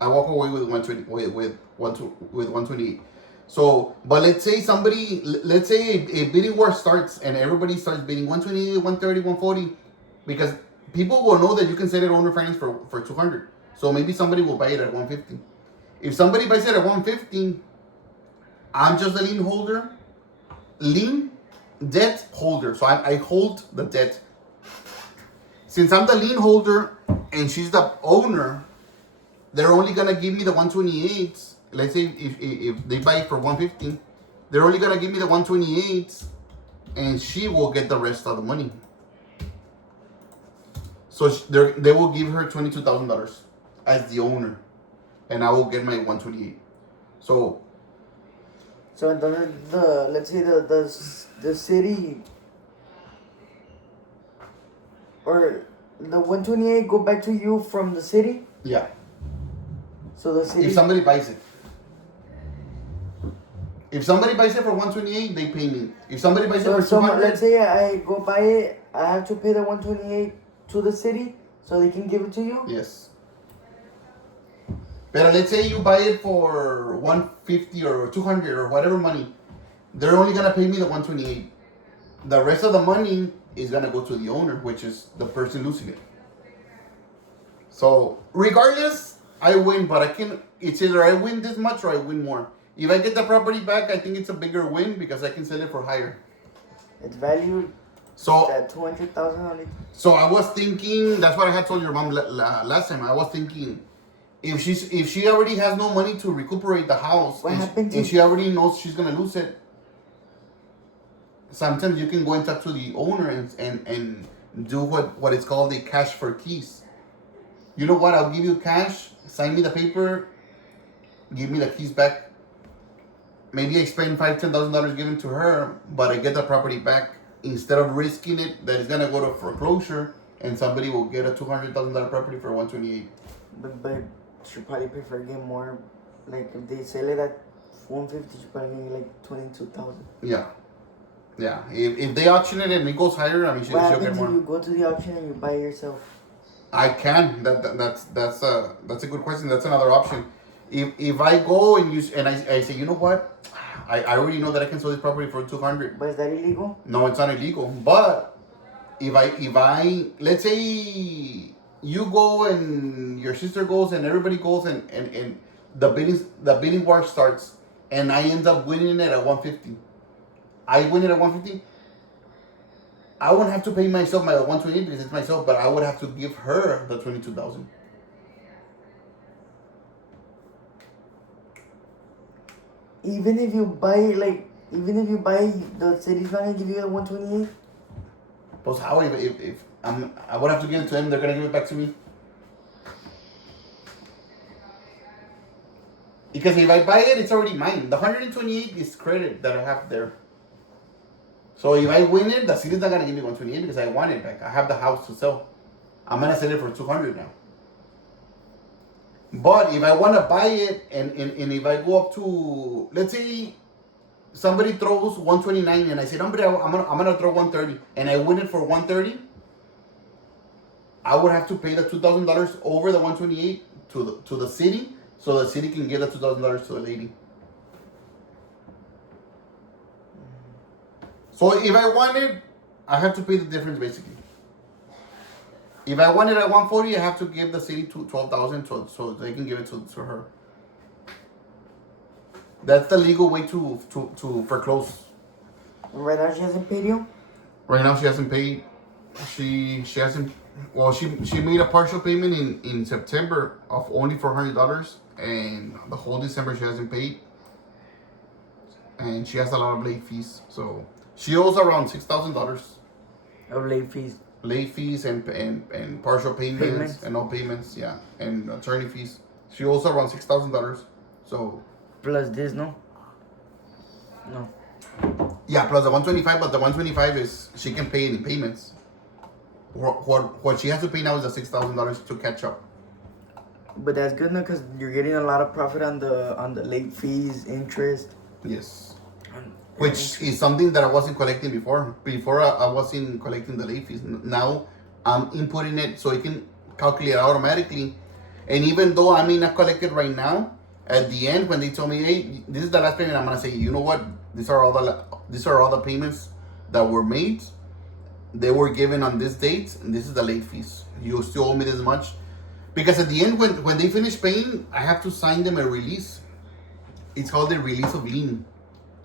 I walk away with 120 with 128. So, but let's say a bidding war starts and everybody starts bidding 128, 130, 140, because people will know that you can sell it owner finance for 200. So maybe somebody will buy it at 150. If somebody buys it at 150, I'm just a lien debt holder. So I hold the debt. Since I'm the lien holder and she's the owner, they're only gonna give me the 128. Let's say if they buy it for 150, they're only gonna give me the 128, and she will get the rest of the money. So they will give her $22,000 as the owner, and I will get my 128. So let's say the city or the 128 go back to you from the city. yeah, So the city. if somebody buys it. If somebody buys it for 128, they pay me. If somebody buys it for 200, let's say I go buy it, I have to pay the 128 to the city so they can give it to you. yes. But let's say you buy it for 150 or 200 or whatever money, they're only gonna pay me the 128. The rest of the money is gonna go to the owner, which is the person losing it. So regardless, I win, but it's either I win this much or I win more. If I get the property back, I think it's a bigger win because I can sell it for higher. It's valued So at 200,000 only. So I was thinking, that's what I had told your mom last time. I was thinking, if she already has no money to recuperate the house, What happened to- and she already knows she's gonna lose it, sometimes you can go and talk to the owner and do what is called a cash for keys. You know what? I'll give you cash, sign me the paper, give me the keys back. Maybe I spend $5,000-$10,000 given to her, but I get the property back instead of risking it that it's gonna go to foreclosure and somebody will get a $200,000 property for 128. But she probably prefer getting more. Like if they sell it at 150, she probably get like 22,000. Yeah. If they auction it and it goes higher, I mean she'll What get happens more. if you go to the auction and you buy it yourself? I can. That's a good question. That's another option. If I go and I say, you know what, I already know that I can sell this property for 200. But is that illegal? No, it's not illegal. But if I let's say you go and your sister goes and everybody goes and the bidding war starts and I end up winning it at 150. I win it at 150. I won't have to pay myself my 128 because it's myself, but I would have to give her the 22,000. Even if you buy the city's not gonna give you the 128. But how if I would have to give it to them, they're gonna give it back to me. Because if I buy it, it's already mine. The 128 is credit that I have there. So if I win it, the city's not gonna give me 128 because I want it back. I have the house to sell. I'm gonna sell it for 200 now. But if I wanna buy it and if I go up to, let's say somebody throws 129 and I say, I'm gonna throw 130 and I win it for 130, I would have to pay the $2,000 over the 128 to the city, so the city can give the $2,000 to the lady. So if I want it, I have to pay the difference basically. If I want it at 140, I have to give the city $12,000 so they can give it to her. That's the legal way to foreclose. Right now she hasn't paid you? Right now she hasn't paid. She hasn't. Well, she made a partial payment in September of only $400, and the whole December she hasn't paid. And she has a lot of late fees, so she owes around $6,000. Of late fees. Late fees and partial payments and no payments, yeah, and attorney fees. She owes around $6,000. So Plus this, no? No. yeah, plus the 125, but the 125 is she can pay in payments. What she has to pay now is the $6,000 to catch up. But that's good, no, because you're getting a lot of profit on the late fees, interest. Yes. And Which is something that I wasn't collecting before. Before I wasn't collecting the late fees. Now I'm inputting it so it can calculate automatically. And even though I may not collect it right now, at the end when they told me, hey, this is the last payment, I'm gonna say, you know what? These are all the payments that were made. They were given on this date, and this is the late fees. You still owe me this much. Because at the end, when they finish paying, I have to sign them a release. It's called the release of lien.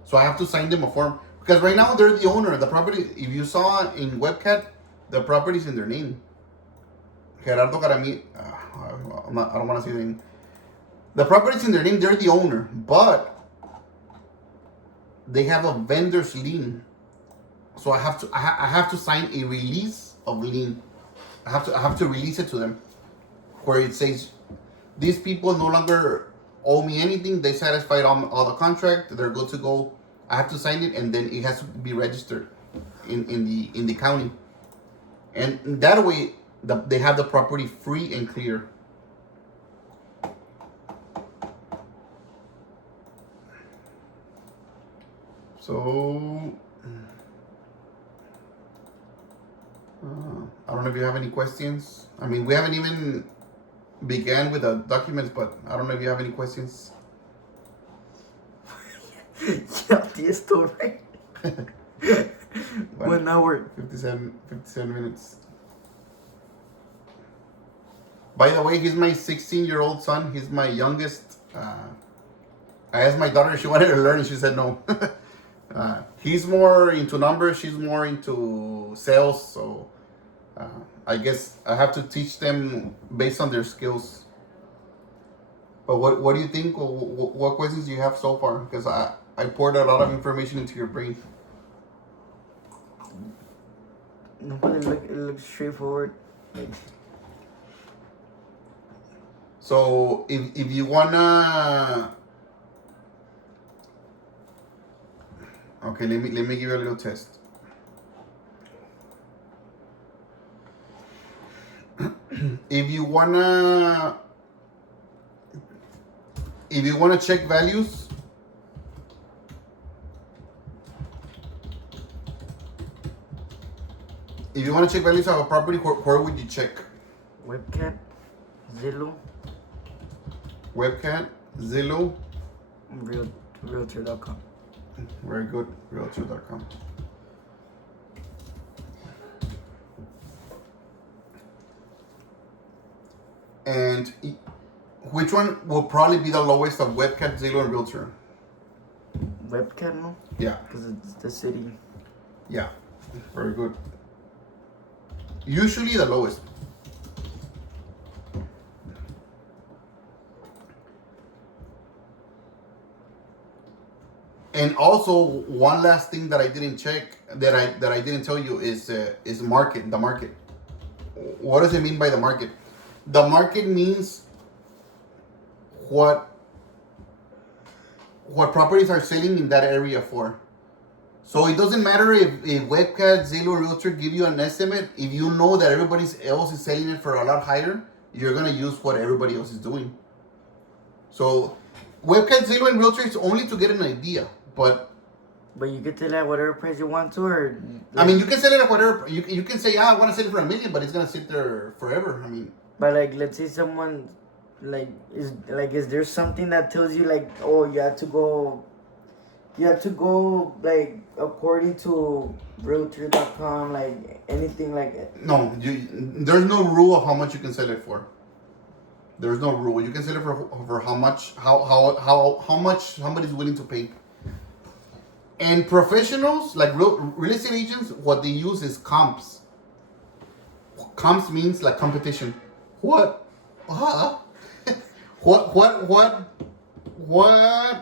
So I have to sign them a form. Because right now, they're the owner of the property. If you saw in Webcat, the property's in their name. Gerardo Garami, I don't want to say the name. The property's in their name, they're the owner. But they have a vendor's lien. So I have to sign a release of lien. I have to release it to them, where it says these people no longer owe me anything. They satisfied all the contract. They're good to go. I have to sign it, and then it has to be registered in the county. And that way, they have the property free and clear. So I don't know if you have any questions. I mean, we haven't even began with the documents, but I don't know if you have any questions. Yeah, this too, right? 1 hour. 57 minutes. By the way, he's my 16-year-old son. He's my youngest. I asked my daughter if she wanted to learn, and she said no. He's more into numbers. She's more into sales. So I guess I have to teach them based on their skills. But what do you think? What questions do you have so far? Because I poured a lot of information into your brain. No, but it looks straightforward. Like, so if you wanna, okay, let me give you a little test. If you wanna check values, if you want to check values of a property, where would you check? Webcat, Zillow, Webcat, Zillow, Realtor.com. Very good. Realtor.com. And which one will probably be the lowest of Webcat, Zillow, and Realtor? Webcat, no? Yeah. Because it's the city. Yeah. Very good. Usually the lowest. And also one last thing that I didn't check, that I didn't tell you is the market. What does it mean by the market? The market means what properties are selling in that area for. So it doesn't matter if Webcat, Zillow, Realtor give you an estimate. If you know that everybody else is selling it for a lot higher, you're gonna use what everybody else is doing. So Webcat, Zillow, and Realtor is only to get an idea, but But you can sell it at whatever price you want to, or I mean, you can sell it at whatever. You can say, I want to sell it for $1 million, but it's gonna sit there forever. I mean, but like, let's say someone is there something that tells you like, oh, you have to go like according to realtor.com, like anything like no, there's no rule of how much you can sell it for. There's no rule. You can sell it for how much somebody's willing to pay. And professionals, like real estate agents, what they use is comps. Comps means like competition. What? Huh? What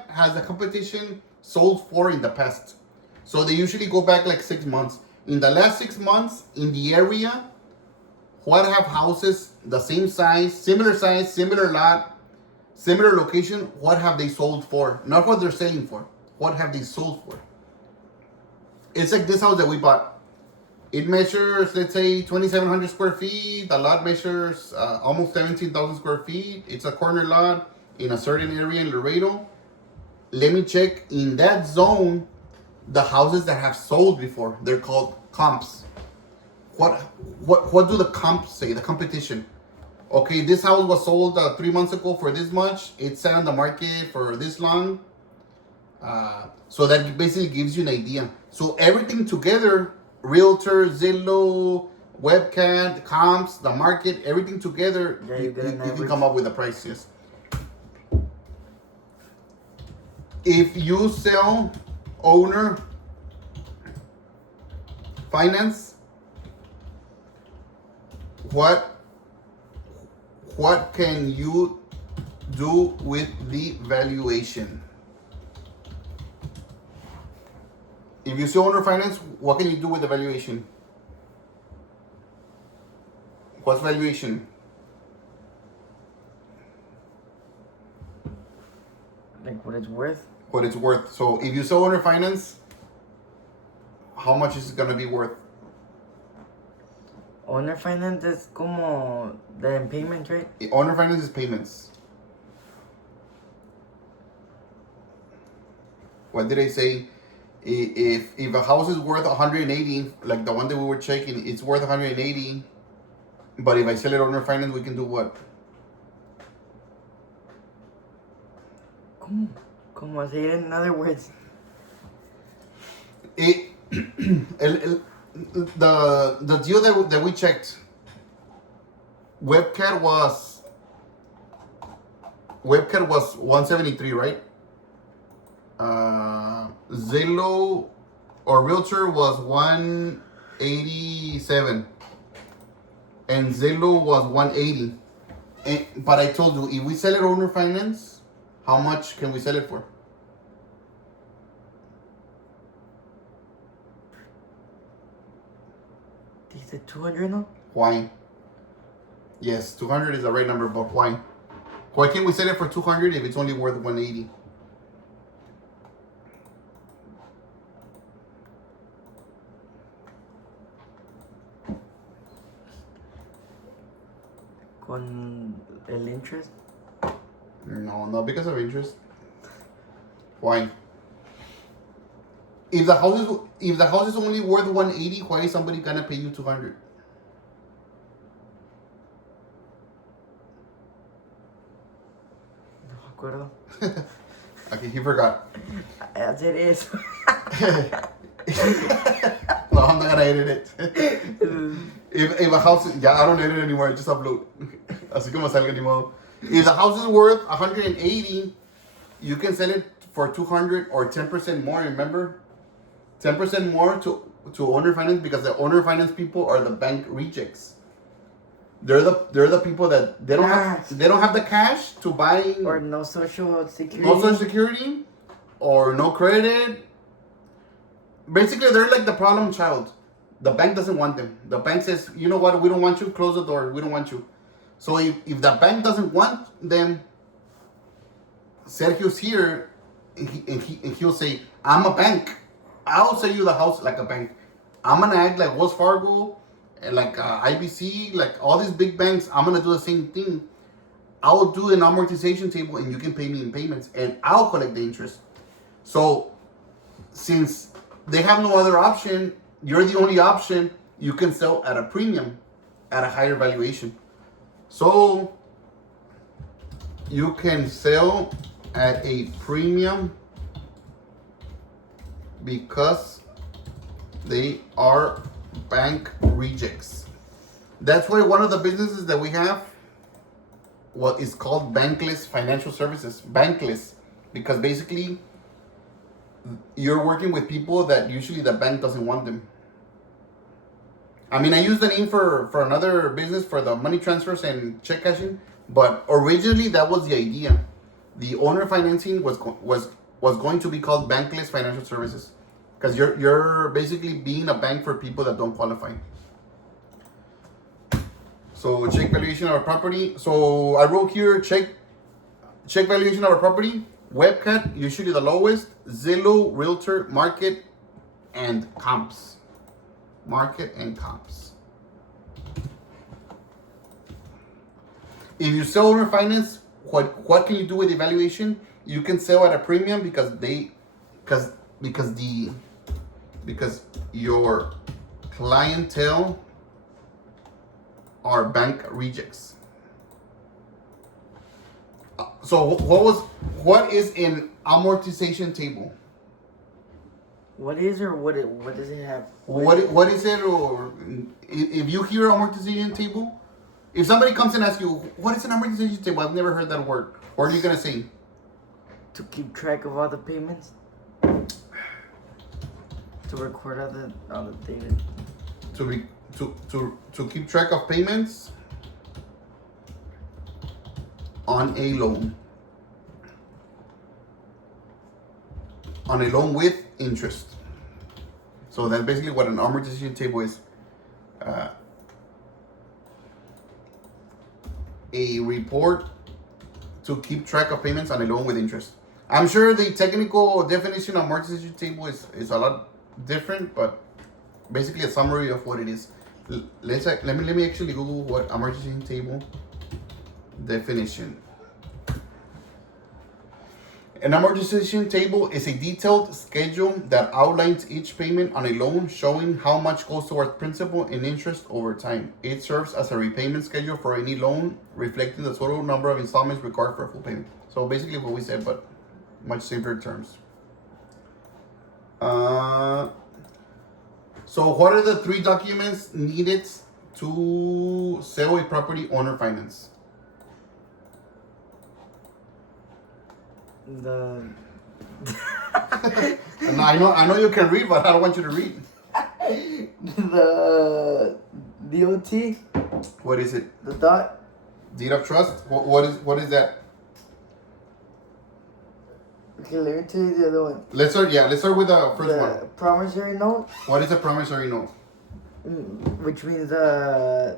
has the competition sold for in the past? So they usually go back like 6 months. In the last 6 months, in the area, what have houses the same size, similar lot, similar location, what have they sold for? Not what they're selling for. What have they sold for? It's like this house that we bought. It measures, let's say, 2,700 square feet. The lot measures almost 17,000 square feet. It's a corner lot in a certain area in Laredo. Let me check in that zone the houses that have sold before. They're called comps. What do the comps say? The competition. Okay, this house was sold 3 months ago for this much. It's sat on the market for this long. So that basically gives you an idea. So everything together, Realtor, Zillow, Webcat, comps, the market, everything together, Yeah, you get an can average. come up with a price, yes. If you sell owner finance, what can you do with the valuation? If you sell owner finance, what can you do with the valuation? What's valuation? like what it's worth. What it's worth. So if you sell owner finance, how much is it gonna be worth? Owner finance es como the payment, right? Owner finance is payments. What did I say? If a house is worth 180, like the one that we were checking, it's worth 180. But if I sell it owner finance, we can do what? Como say it in other words. The deal that we checked, Webcat was 173, right? Zillow or Realtor was 187, and Zillow was 180. But I told you, if we sell it owner finance, how much can we sell it for? Is it 200 no? Why? Yes, 200 is the right number, but why? Why can't we sell it for 200 if it's only worth 180? Con el interest. No, not because of interest. Why? If the house is only worth 180, why is somebody gonna pay you 200? No me acuerdo. Okay, he forgot. Hacer eso. No, I'm not gonna edit it. If a house, yeah, I don't edit anymore. I just upload. Así como salga ni modo. If the house is worth 180, you can sell it for 200 or 10% more. Remember, 10% more to owner finance, because the owner finance people are the bank rejects. They're the people that they don't have the cash to buy Or no social security. no social security or no credit. Basically, they're like the problem child. The bank doesn't want them. The bank says, you know what, we don't want you, close the door, we don't want you. So if the bank doesn't want them, Sergio's here and he'll say, I'm a bank. I'll sell you the house like a bank. I'm going to act like Wells Fargo, like IBC, like all these big banks. I'm going to do the same thing. I'll do an amortization table and you can pay me in payments and I'll collect the interest. So since they have no other option, you're the only option, you can sell at a premium, at a higher valuation. So you can sell at a premium because they are bank rejects. That's why one of the businesses that we have, what is called bankless financial services. Bankless, because basically you're working with people that usually the bank doesn't want them. I mean, I use the name for another business for the money transfers and check cashing, but originally that was the idea. The owner financing was going to be called bankless financial services, because you're basically being a bank for people that don't qualify. So check valuation of our property. So I wrote here check valuation of our property. Webcat, usually the lowest. Zillow, Realtor, Market, and Comps. Market and Comps. If you sell owner finance, what can you do with evaluation? You can sell at a premium because your clientele are bank rejects. So what is an amortization table? What is or what does it have? What is it? Or if you hear amortization table, if somebody comes and asks you what is an amortization table, I've never heard that word. What are you gonna say? To keep track of all the payments. To record all the data. To keep track of payments on a loan. On a loan with interest. So that's basically what an amortization table is. A report to keep track of payments on a loan with interest. I'm sure the technical definition of amortization table is a lot different, but basically a summary of what it is. Let me actually Google what amortization table definition. An amortization table is a detailed schedule that outlines each payment on a loan, showing how much goes towards principal and interest over time. It serves as a repayment schedule for any loan, reflecting the total number of installments required for a full payment. So basically what we said, but much simpler terms. So what are the 3 documents needed to sell a property owner finance? And I know you can read, but I don't want you to read. The DOT. What is it? The dot. Deed of trust. What is that? Okay, let me tell you the other one. Let's start with the first one. Promissory note. What is a promissory note? Which means the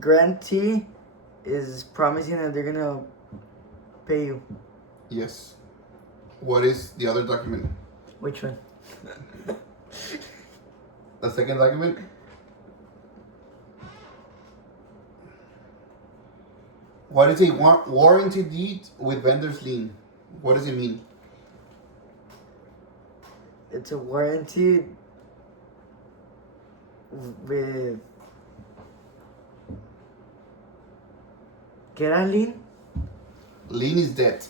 grantee is promising that they're gonna pay you. Yes. What is the other document? Which one? The second document? What is a warranty deed with vendor's lien? What does it mean? It's a warranty with ¿Qué era lien? Lien is debt.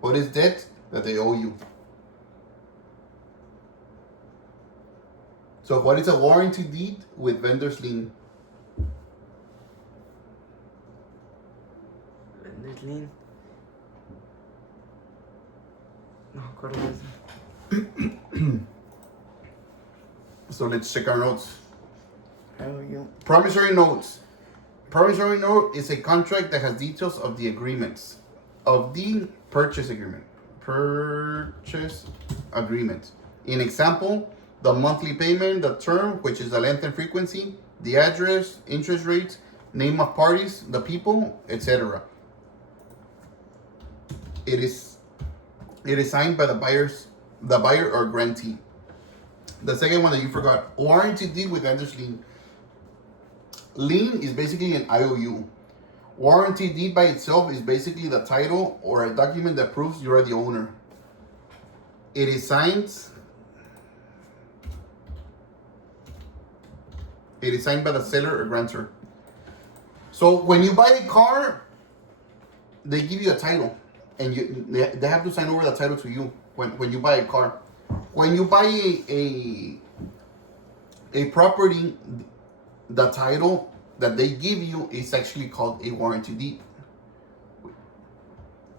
What is debt? That they owe you. So what is a warranty deed with vendor's lien? Vendor's lien. No, ¿cuál es? So let's check our notes. How are you? Promissory notes. Promissory note is a contract that has details of the agreements of the purchase agreement. In example, the monthly payment, the term, which is the length and frequency, the address, interest rates, name of parties, the people, etc. It is signed by the buyer or grantee. The second one that you forgot, warranty deed with vendor's lien. Lien is basically an IOU. Warranty deed by itself is basically the title or a document that proves you are the owner. It is signed. It is signed by the seller or grantor. So when you buy a car, they give you a title, and they have to sign over the title to you when you buy a car. When you buy a property, the title that they give you is actually called a warranty deed.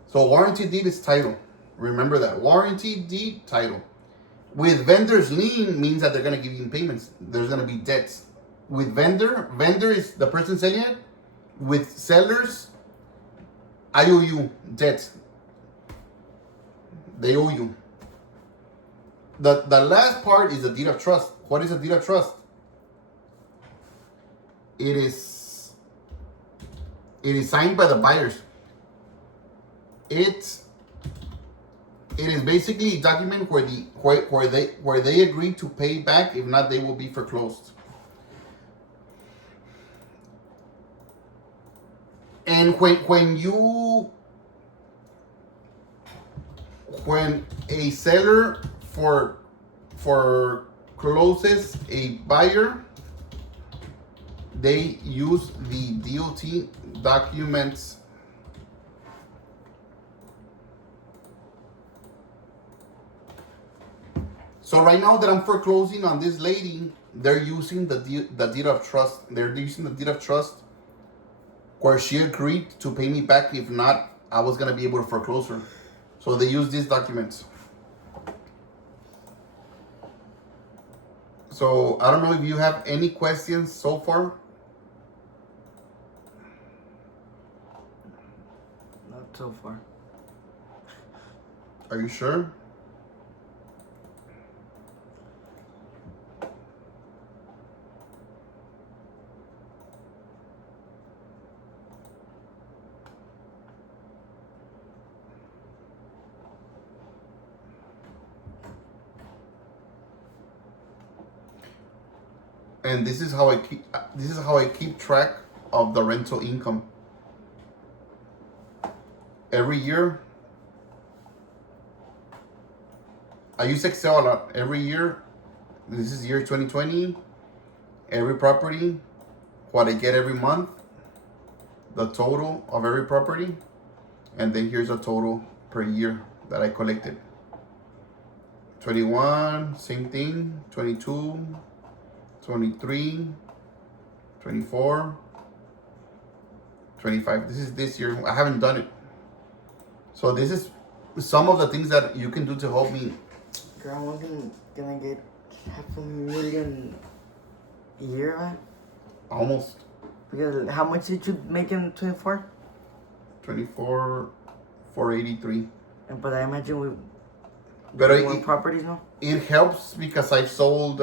So warranty deed is title. Remember that. Warranty deed, title. With vendor's lien means that they're going to give you payments. There's going to be debts. With vendor is the person selling it. With sellers, IOU, debts. They owe you. The last part is the deed of trust. What is a deed of trust? It is signed by the buyers. It is basically a document where they agree to pay back. If not, they will be foreclosed. And when a seller forecloses a buyer, they use the DOT documents. So right now that I'm foreclosing on this lady, they're using the deed of trust. They're using the deed of trust where she agreed to pay me back. If not, I was gonna be able to foreclose her. So they use these documents. So I don't know if you have any questions so far. Not so far. Are you sure? And this is how I keep track of the rental income. Every year, I use Excel a lot. Every year, this is year 2020. Every property, what I get every month, the total of every property, and then here's a total per year that I collected. 21, same thing. 22. 23, 24, 25. This is this year. I haven't done it. So this is some of the things that you can do to help me. Girl, I wasn't gonna get $500,000 a year, man. Almost. Because how much did you make in 24? 24, 483. But I imagine we But more properties, no? it helps because I've sold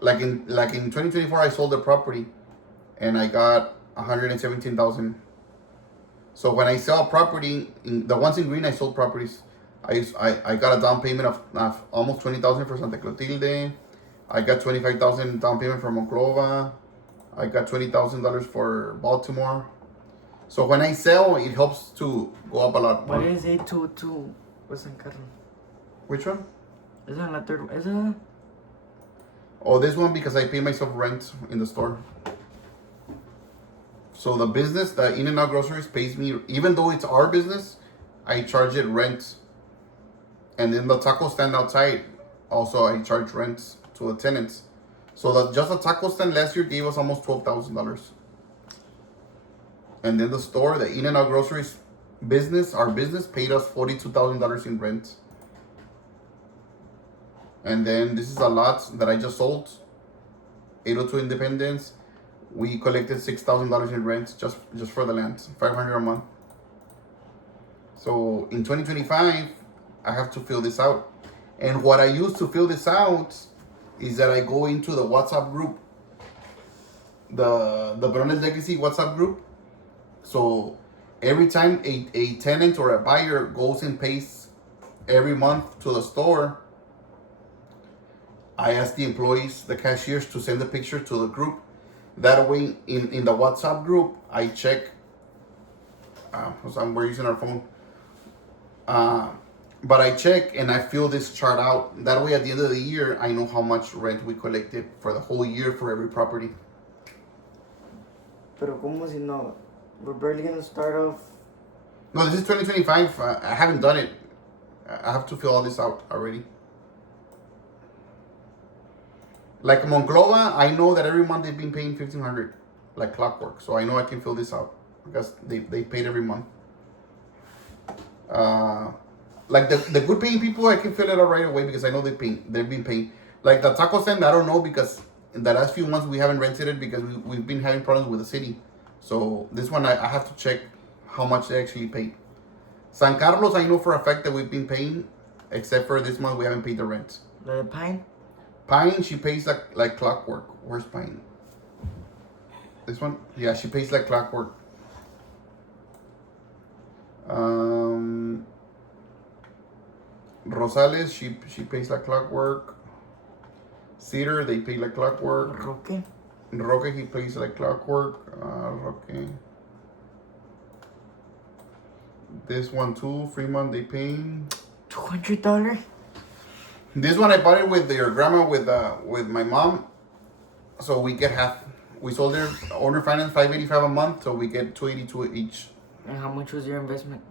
like in 2024 I sold a property and I got 117,000. So when I sell a property, the ones in green I sold properties. I got a down payment of almost 20,000 for Santa Clotilde. I got 25,000 down payment for Monclova. I got $20,000 for Baltimore. So when I sell, it helps to go up a lot. What is 822? What's in Carlos? Which one? Is that la third? Is it? Oh, this one because I pay myself rent in the store. So the business, the In-N-Out Groceries, pays me, even though it's our business, I charge it rent. And then the taco stand outside, also I charge rent to the tenants. So just the taco stand last year gave us almost $12,000. And then the store, the In-N-Out Groceries business, our business paid us $42,000 in rent. And then this is a lot that I just sold. 802 Independence. We collected $6,000 in rent just for the land, $500 a month. So in 2025, I have to fill this out. And what I use to fill this out is that I go into the WhatsApp group, the Barones Legacy WhatsApp group. So every time a tenant or a buyer goes and pays every month to the store, I ask the employees, the cashiers, to send a picture to the group That way, in the WhatsApp group, I check. We're using our phone. But I check and I fill this chart out. That way, at the end of the year, I know how much rent we collected for the whole year for every property. Pero como si no, we're barely gonna start off. No, this is 2025. I haven't done it. I have to fill all this out already. Like Monclova, I know that every month they've been paying $1,500, like clockwork. So I know I can fill this out because they paid every month. Like the good paying people, I can fill it out right away because I know they've been paying. Like the taco stand, I don't know because in the last few months we haven't rented it because we've been having problems with the city. So this one I have to check how much they actually paid. San Carlos, I know for a fact that we've been paying, except for this month we haven't paid the rent. The Pine? Pine, she pays like clockwork. Where's Pine? This one? Yeah, she pays like clockwork. Rosales, she pays like clockwork. Cedar, they pay like clockwork. Roque, he pays like clockwork. Roque. This one too, Fremont, they pay $200. This one I bought it with their grandma with my mom, so we get half. We sold their owner finance $585 a month, so we get $282 each. And how much was your investment?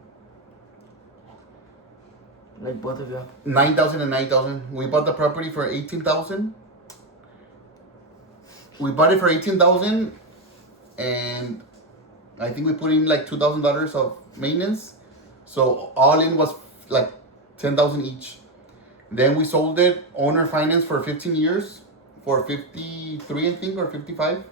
Like both of you? $9,000 and $9,000. We bought the property for $18,000. We bought it for $18,000, and I think we put in like $2,000 of maintenance, so all in was like $10,000 each. Then we sold it owner finance for 15 years for 53, I think, or 55.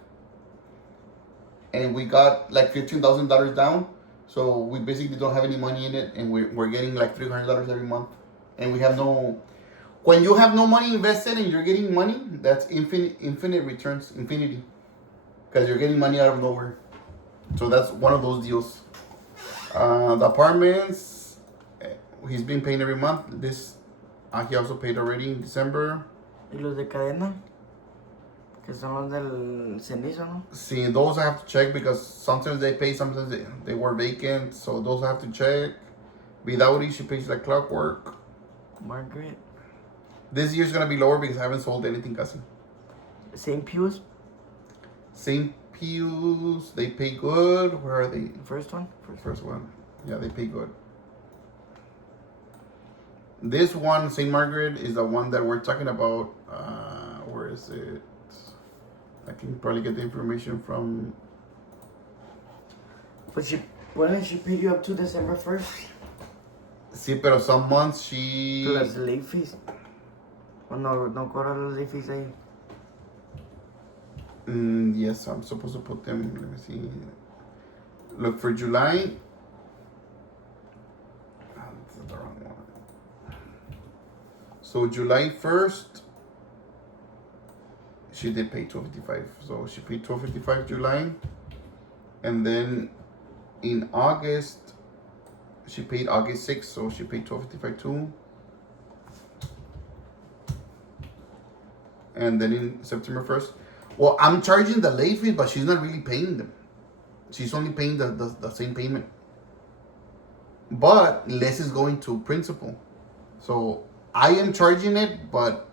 And we got like $15,000 down. So we basically don't have any money in it, and we're getting like $300 every month. And we have no, when you have no money invested and you're getting money, that's infinite returns, infinity. Because you're getting money out of nowhere. So that's one of those deals. The apartments, he's been paying every month. This, he also paid already in December. ¿Y los de cadena? Que son los del cenizo, ¿no? See, those I have to check because sometimes they pay, sometimes they were vacant. So those I have to check. Vidauri, she pays like clockwork. Margaret. This year's gonna be lower because I haven't sold anything, casi. St. Pius? St. Pius, they pay good. Where are they? First one? First one. Yeah, they pay good. This one, St. Margaret, is the one that we're talking about. Where is it? I can probably get the information from. But she paid you up to December 1st? Sí, pero some months she. Plus late fees. O no cobra los late fees ahí. Yes, I'm supposed to put them. Let me see. Look, for July. This is the wrong one. So July 1st, she did pay $12.55. So she paid $12.55 July, and then in August, she paid August 6th. So she paid $12.55 too. And then in September 1st. Well, I'm charging the late fees, but she's not really paying them. She's only paying the same payment. But less is going to principal. So I am charging it, but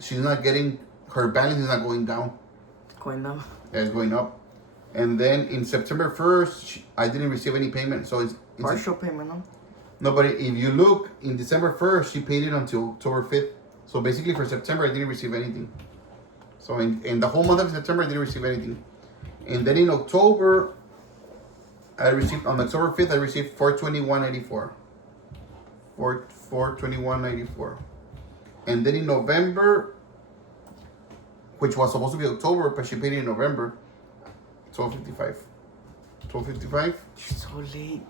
she's not getting, her balance is not going down. It's going up. It's going up. And then in September 1st, I didn't receive any payment. So it's Partial payment, no? No, but if you look, in December 1st, she paid it until October 5th. So basically for September, I didn't receive anything. So in the whole month of September, I didn't receive anything. And then in October, on October 5th, I received $421.84. $421.94. And then in November, which was supposed to be October, but she paid it in November, $12.55. $12.55. You're so late.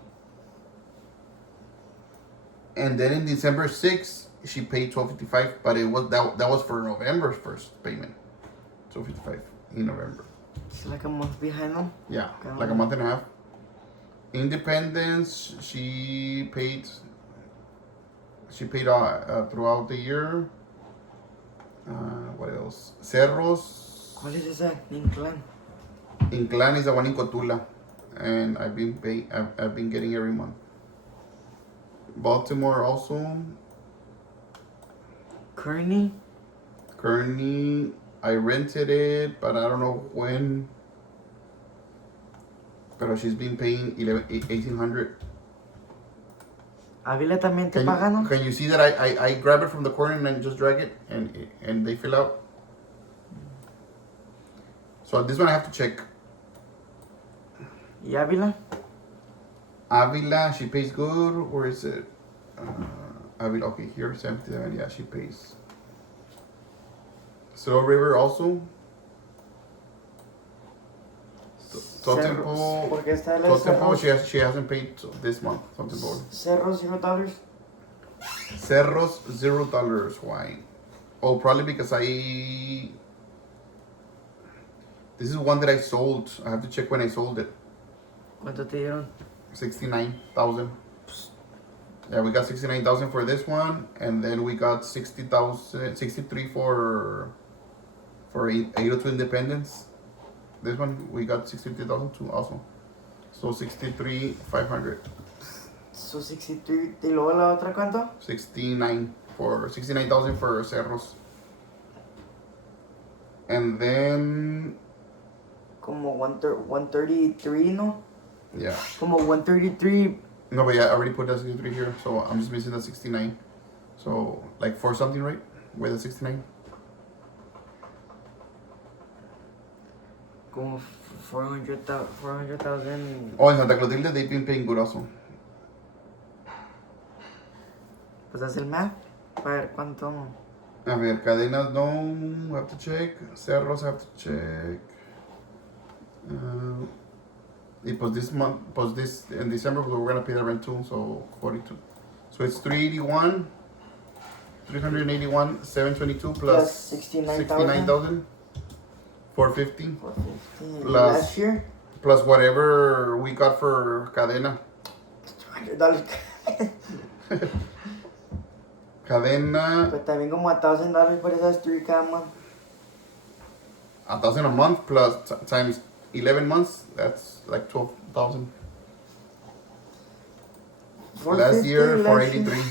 And then in December 6th, she paid $12.55, but it was that was for November's first payment. $12.55 in November. It's like a month behind them. Yeah, like a month and a half. Independence, she paid throughout the year. What else? Cerros, ¿Cuál es esa? Inclán. Inclán is the one in Cotula, and I've been getting every month. Baltimore also. Kearney. Kearney, I rented it, but I don't know when. Pero she's been paying $1,800. Ávila también te Can paga, ¿no? you see that I grab it from the corner and then just drag it and they fill out? So this one I have to check. ¿Y Ávila? Avila, she pays good. Where is it? Avila, okay, here 77. Yeah, she pays. Slow River also. Totempo. ¿Por qué está la Totempo, Cerros? she hasn't paid this month. Totempo. Cerros, $0. Cerros, $0. Why? Oh, probably because this is one that I sold. I have to check when I sold it. ¿Cuánto te dieron? 69,000. Yeah, we got 69,000 for this one, and then we got 63 for 802 Independence. This one we got 63,000 too also. So 63,500. So 63. ¿Y luego la otra cuánto? 69,000 for Cerros. And then Como 133, ¿no? yeah. Como 133. No, but yeah, I already put that 63 here, so I'm just missing the 69. So like 4 something, right? With the 69. Como 400,000. Oh, in Santa Clotilde they've been paying good also. Pues haz el math. Para ver cuánto. A ver, cadenas no, have to check. Cerros have to check. Y pues this month, pues this in December we're gonna pay the rent too, so 42. So it's 381, 722 plus 69,000, 450 450. Plus- Last year? plus whatever we got for cadena. $200. Cadena, Pues también como $1,000 por esas 3 cada month. 1,000 a month plus times 11 months, that's like 12,000. Last year, 483.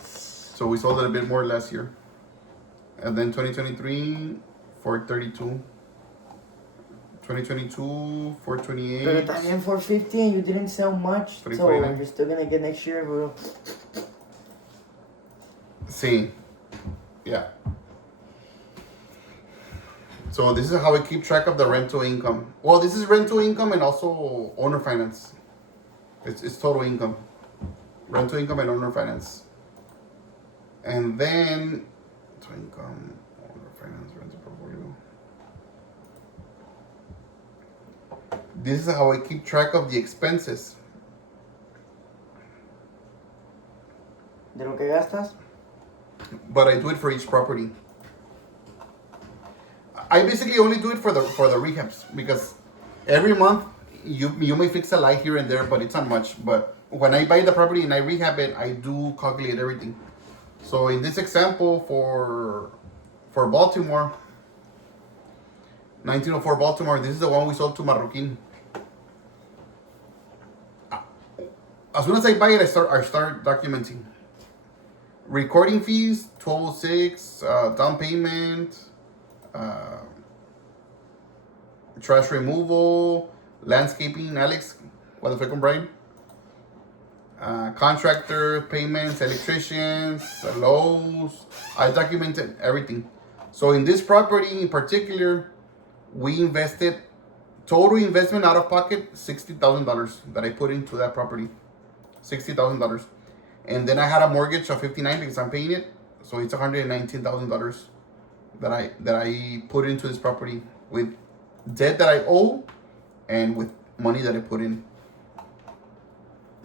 So we sold it a bit more last year. And then 2023, 432. 2022, 428. Pero también 450 and you didn't sell much. So 349. you're still gonna get next year, bro. Sí. Yeah. So this is how we keep track of the rental income. Well, this is rental income and also owner finance. It's total income. Rental income and owner finance. And then rental income, owner finance, rental portfolio. This is how I keep track of the expenses. De lo que gastas. But I do it for each property. I basically only do it for the rehabs because every month you may fix a light here and there, but it's not much. But when I buy the property and I rehab it, I do calculate everything. So in this example for Baltimore, 1904 Baltimore, this is the one we sold to Marroquin. As soon as I buy it, I start documenting. Recording fees, 1206, down payment, trash removal, landscaping, Alex, cuando fue con Brian, contractor payments, electricians, lows. I documented everything. So in this property in particular, we invested, total investment out of pocket, $60,000 that I put into that property, $60,000. And then I had a mortgage of $59,000 because I'm paying it, so it's $119,000 that I put into this property with debt that I owe and with money that I put in.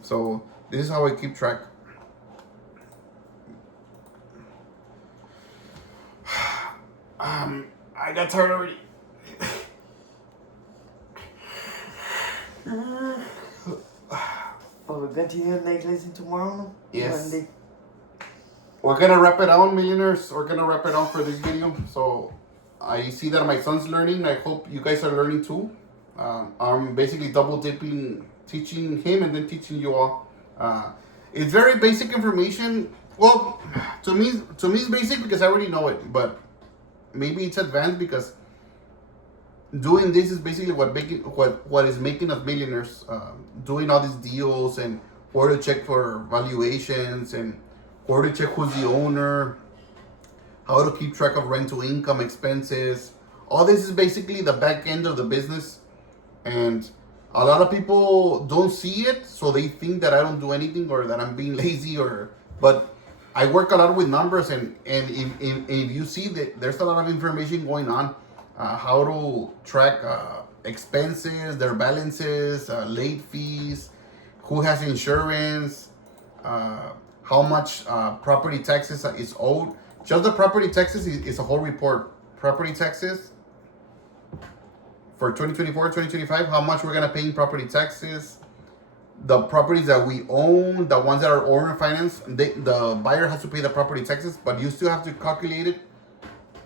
So this is how I keep track. I got tired already. Oh, we're continue next lesson tomorrow, no? Yes. Monday. We're gonna wrap it on, millionaires. We're gonna wrap it on for this video. So I see that my son's learning. I hope you guys are learning too. I'm basically double dipping, teaching him and then teaching you all. It's very basic information. Well, to me it's basic because I already know it, but maybe it's advanced because doing this is basically what is making us millionaires. Doing all these deals and where to check for valuations and where to check who's the owner, how to keep track of rental income, expenses. All this is basically the back end of the business, and a lot of people don't see it, so they think that I don't do anything or that I'm being lazy. But I work a lot with numbers, and if you see that there's a lot of information going on, how to track expenses, their balances, late fees, who has insurance, how much property taxes is owed. Just the property taxes is a whole report. Property taxes for 2024, 2025, how much we're gonna pay in property taxes. The properties that we own, the ones that are owner financed, the buyer has to pay the property taxes, but you still have to calculate it.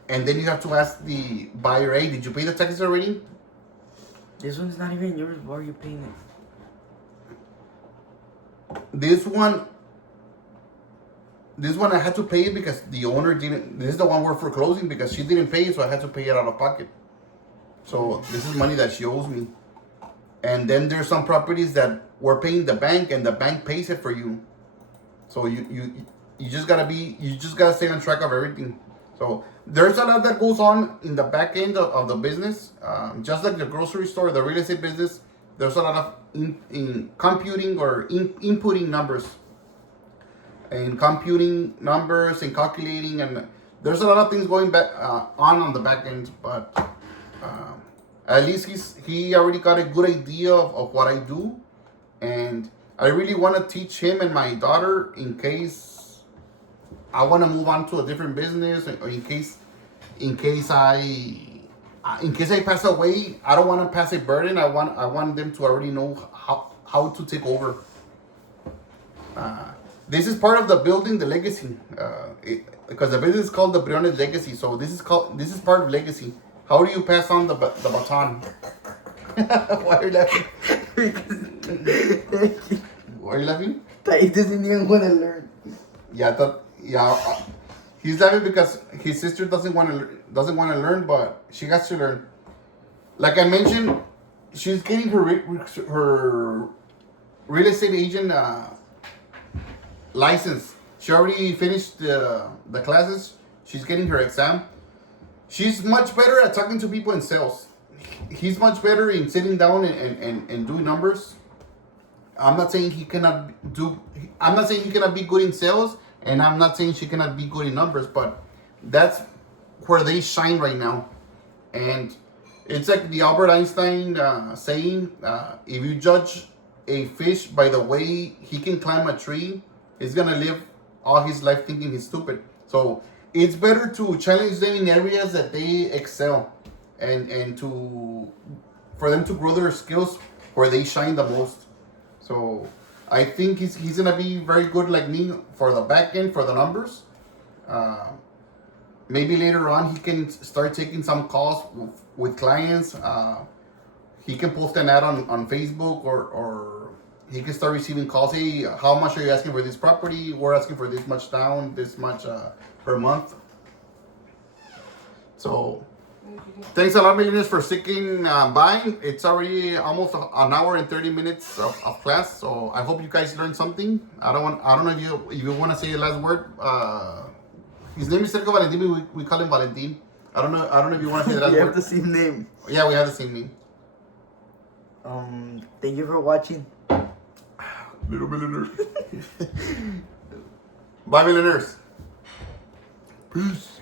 And then you have to ask the buyer, hey, did you pay the taxes already? This one's not even yours. Why are you paying it? This one I had to pay it because the owner didn't. This is the one we're foreclosing because she didn't pay it, so I had to pay it out of pocket. So this is money that she owes me. And then there's some properties that we're paying the bank, and the bank pays it for you. So you just gotta stay on track of everything. So there's a lot that goes on in the back end of the business. Just like the grocery store, the real estate business, there's a lot of in computing or inputting numbers. And computing numbers and calculating, and there's a lot of things going back on the back end, but at least he already got a good idea of what I do, and I really want to teach him and my daughter in case I want to move on to a different business, or in case I pass away. I don't want to pass a burden. I want them to already know how to take over. This is part of the building the legacy, because the business is called the Briones Legacy. So this is part of legacy. How do you pass on the baton? Why are you laughing? Why are you laughing? He doesn't even want to learn. He's laughing because his sister doesn't want to learn, but she has to learn. Like I mentioned, she's getting her real estate agent license. She already finished the classes. She's getting her exam. She's much better at talking to people in sales. He's much better in sitting down and doing numbers. I'm not saying he cannot be good in sales, and I'm not saying she cannot be good in numbers, but that's where they shine right now. And it's like the Albert Einstein saying, if you judge a fish by the way he can climb a tree, he's gonna live all his life thinking he's stupid. So it's better to challenge them in areas that they excel, and for them to grow their skills where they shine the most. So I think he's gonna be very good like me for the back end, for the numbers. Maybe later on he can start taking some calls with clients. He can post an ad on Facebook, or he can start receiving calls. Hey, how much are you asking for this property? We're asking for this much down, this much per month. So thanks a lot, millionaires, for sticking by. It's already almost an hour and 30 minutes of class. So I hope you guys learned something. I don't know if you want to say the last word. His name is Sergio Valentin. We call him Valentin. I don't know if you want to say the last word. We have the same name. Yeah, we have the same name. Thank you for watching. Little millionaires. Bye, millionaires. Peace.